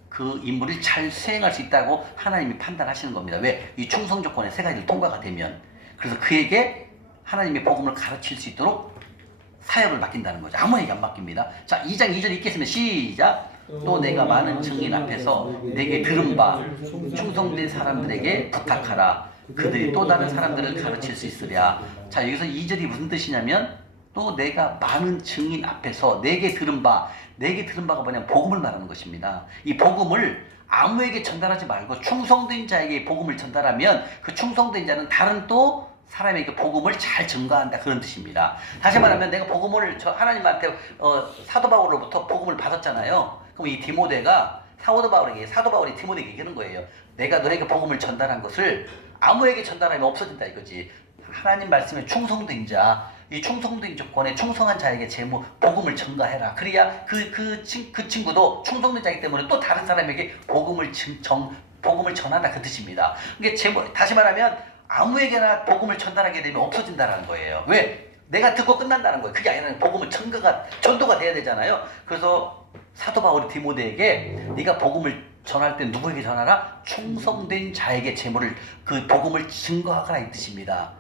그 임무를 잘 수행할 수 있다고 하나님이 판단하시는 겁니다. 왜? 이 충성 조건의 세 가지를 통과가 되면. 그래서 그에게 하나님의 복음을 가르칠 수 있도록 사역을 맡긴다는 거죠. 아무에게 안 맡깁니다. 자, 2장 2절 읽겠습니다. 시작. 또 내가 많은 증인 앞에서 내게 들은 바 충성된 사람들에게 부탁하라. 그들이 또 다른 사람들을 가르칠 수 있으랴. 자, 여기서 2절이 무슨 뜻이냐면 또 내가 많은 증인 앞에서 내게 들은 바가 뭐냐면 복음을 말하는 것입니다. 이 복음을 아무에게 전달하지 말고 충성된 자에게 복음을 전달하면 그 충성된 자는 다른 또 사람에게 복음을 잘 증거한다, 그런 뜻입니다. 다시 말하면 내가 복음을 하나님한테 사도 바울로부터 복음을 받았잖아요. 그럼 이 디모데가 사도 바울이 디모데에게 얘기하는 거예요. 내가 너에게 복음을 전달한 것을 아무에게 전달하면 없어진다 이거지. 하나님 말씀에 충성된 자, 이 충성된 조건에 충성한 자에게 복음을 전가해라. 그래야 그 친구도 충성된 자이기 때문에 또 다른 사람에게 복음을 전하라, 그 뜻입니다. 이게 다시 말하면 아무에게나 복음을 전달하게 되면 없어진다는 거예요. 왜? 내가 듣고 끝난다는 거예요. 그게 아니라 복음은 전도가 돼야 되잖아요. 그래서 사도 바울이 디모데에게 네가 복음을 전할 때 누구에게 전하라? 충성된 자에게 그 복음을 증거하거라, 이 뜻입니다.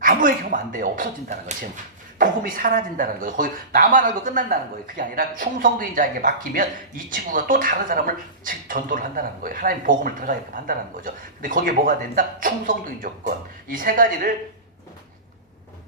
아무에게 하면 안 돼요. 없어진다는 거예요. 복음이 사라진다는 거예요. 거기 나만 알고 끝난다는 거예요. 그게 아니라 충성된 자에게 맡기면 이 친구가 또 다른 사람을 전도를 한다는 거예요. 하나님 복음을 들어가게끔 한다는 거죠. 근데 거기에 뭐가 된다? 충성된 조건. 이 세 가지를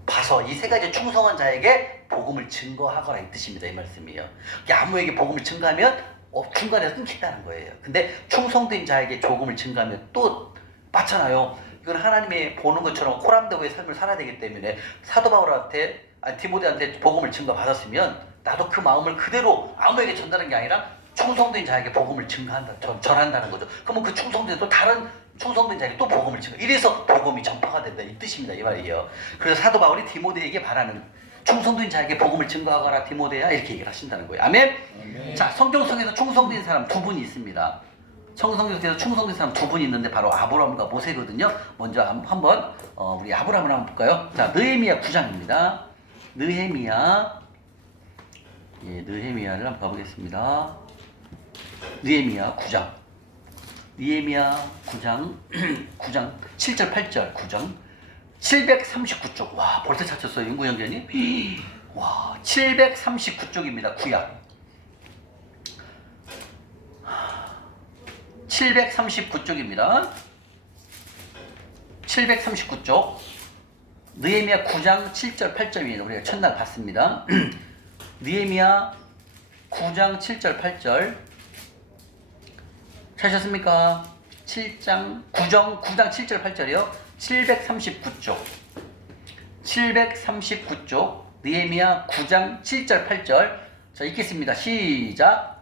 봐서 이 세 가지 충성한 자에게 복음을 증거하거라, 이 뜻입니다. 이 말씀이요. 아무에게 복음을 증거하면 중간에서 끊긴다는 거예요. 근데 충성된 자에게 복음을 증거하면 또 맞잖아요. 이건 하나님이 보는 것처럼 코람데오의 삶을 살아야 되기 때문에 사도 바울한테 디모데한테 복음을 증거 받았으면 나도 그 마음을 그대로 아무에게 전달하는 게 아니라 충성된 자에게 복음을 전한다는 거죠. 그러면 그 충성된 또 다른 충성된 자에게 또 복음을 전하. 이래서 복음이 전파가 된다 이 뜻입니다. 이 말이에요. 그래서 사도 바울이 디모데에게 바라는 충성된 자에게 복음을 증거하거라 디모데야 이렇게 얘기를 하신다는 거예요. 아멘. 아멘. 자, 성경 속에서 충성된 사람 두 분이 있습니다. 성경 속에서 충성된 사람 두 분이 있는데 바로 아브라함과 모세거든요. 먼저 한번 우리 아브라함을 한번 볼까요? 자, 느헤미야 9장입니다. 느헤미야를 한번 가보겠습니다. 느헤미야 9장. 느헤미야 9장 9장 7절 8절 9장 739쪽. 와, 벌써 찾혔어요, 윤구영전이. 와, 739쪽입니다. 구약 739쪽입니다. 739쪽. 느헤미야 9장 7절 8절입니다. 우리가 첫날 봤습니다. 느헤미야 9장 7절 8절 찾으셨습니까? 9장 7절 8절이요. 739쪽 739쪽 느헤미야 9장 7절 8절. 자, 읽겠습니다. 시작.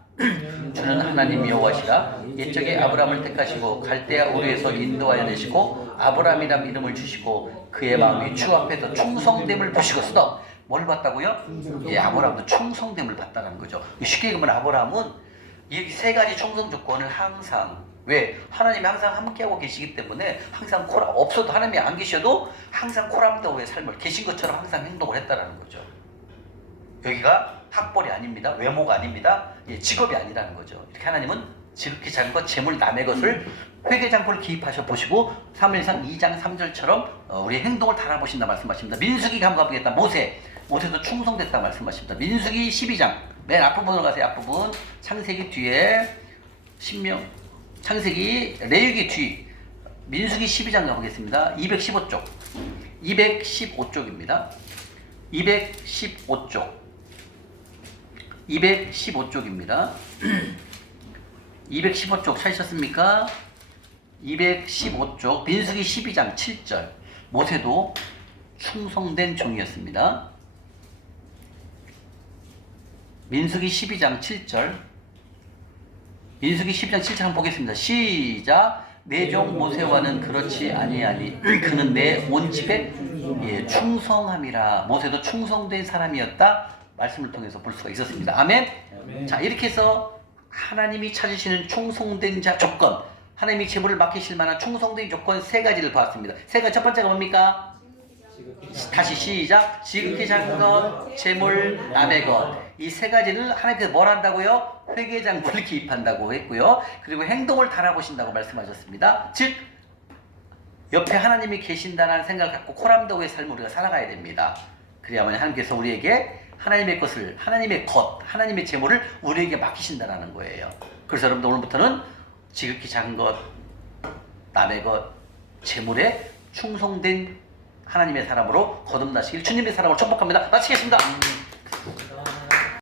주는 하나님 여호와시라. 옛적에 아브라함을 택하시고 갈대아 우르에서 인도하여 내시고 아브라함이란 이름을 주시고 그의 마음이 주 앞에서 충성됨을 보시고서도 뭘 봤다고요? 예, 아브라함도 충성됨을 봤다는 거죠. 쉽게 얘기하면 아브라함은 이 세 가지 충성 조건을 항상, 왜? 하나님이 항상 함께하고 계시기 때문에 항상 없어도 하나님이 안 계셔도 항상 코람다오의 삶을 계신 것처럼 항상 행동을 했다는 거죠. 여기가 학벌이 아닙니다. 외모가 아닙니다. 예, 직업이 아니라는 거죠. 이렇게 하나님은 지극히 작은 것, 재물 남의 것을 회개장포를 기입하셔 보시고 사무엘상 2장 3절처럼 우리의 행동을 달아보신다 말씀하십니다. 민수기 한번 가보겠다. 모세도 충성됐다 말씀하십니다. 민수기 12장 맨 앞부분으로 가세요. 앞부분 창세기 뒤에 창세기 레위기 뒤 민수기 12장 가보겠습니다. 215쪽 215쪽입니다. 215쪽입니다. 215쪽 찾으셨습니까? 215쪽 민수기 12장 7절. 모세도 충성된 종이었습니다. 민수기 12장 7절. 민수기 12장 7절 한번 보겠습니다. 시작. 내 종 모세와는 그렇지 아니하니 그는 내 온 집에 충성함이라. 모세도 충성된 사람이었다. 말씀을 통해서 볼 수가 있었습니다. 아멘. 아멘. 자, 이렇게 해서 하나님이 찾으시는 충성된 자 조건, 하나님이 제물을 맡기실 만한 충성된 조건 세 가지를 봤습니다. 세 가지. 첫 번째가 뭡니까? 다시 시작. 지극히 작은 것, 재물, 남의 것. 이 세 가지를 하나님께서 뭘 한다고요? 회개장부를 기입한다고 했고요. 그리고 행동을 달아보신다고 말씀하셨습니다. 즉 옆에 하나님이 계신다는 생각을 갖고 코람다오의 삶을 우리가 살아가야 됩니다. 그래야만 하나님께서 우리에게 하나님의 것을, 하나님의 것, 하나님의 재물을 우리에게 맡기신다는 거예요. 그래서 여러분들 오늘부터는 지극히 작은 것, 남의 것, 재물에 충성된 하나님의 사람으로 거듭나시길 주님의 사랑으로 축복합니다. 마치겠습니다.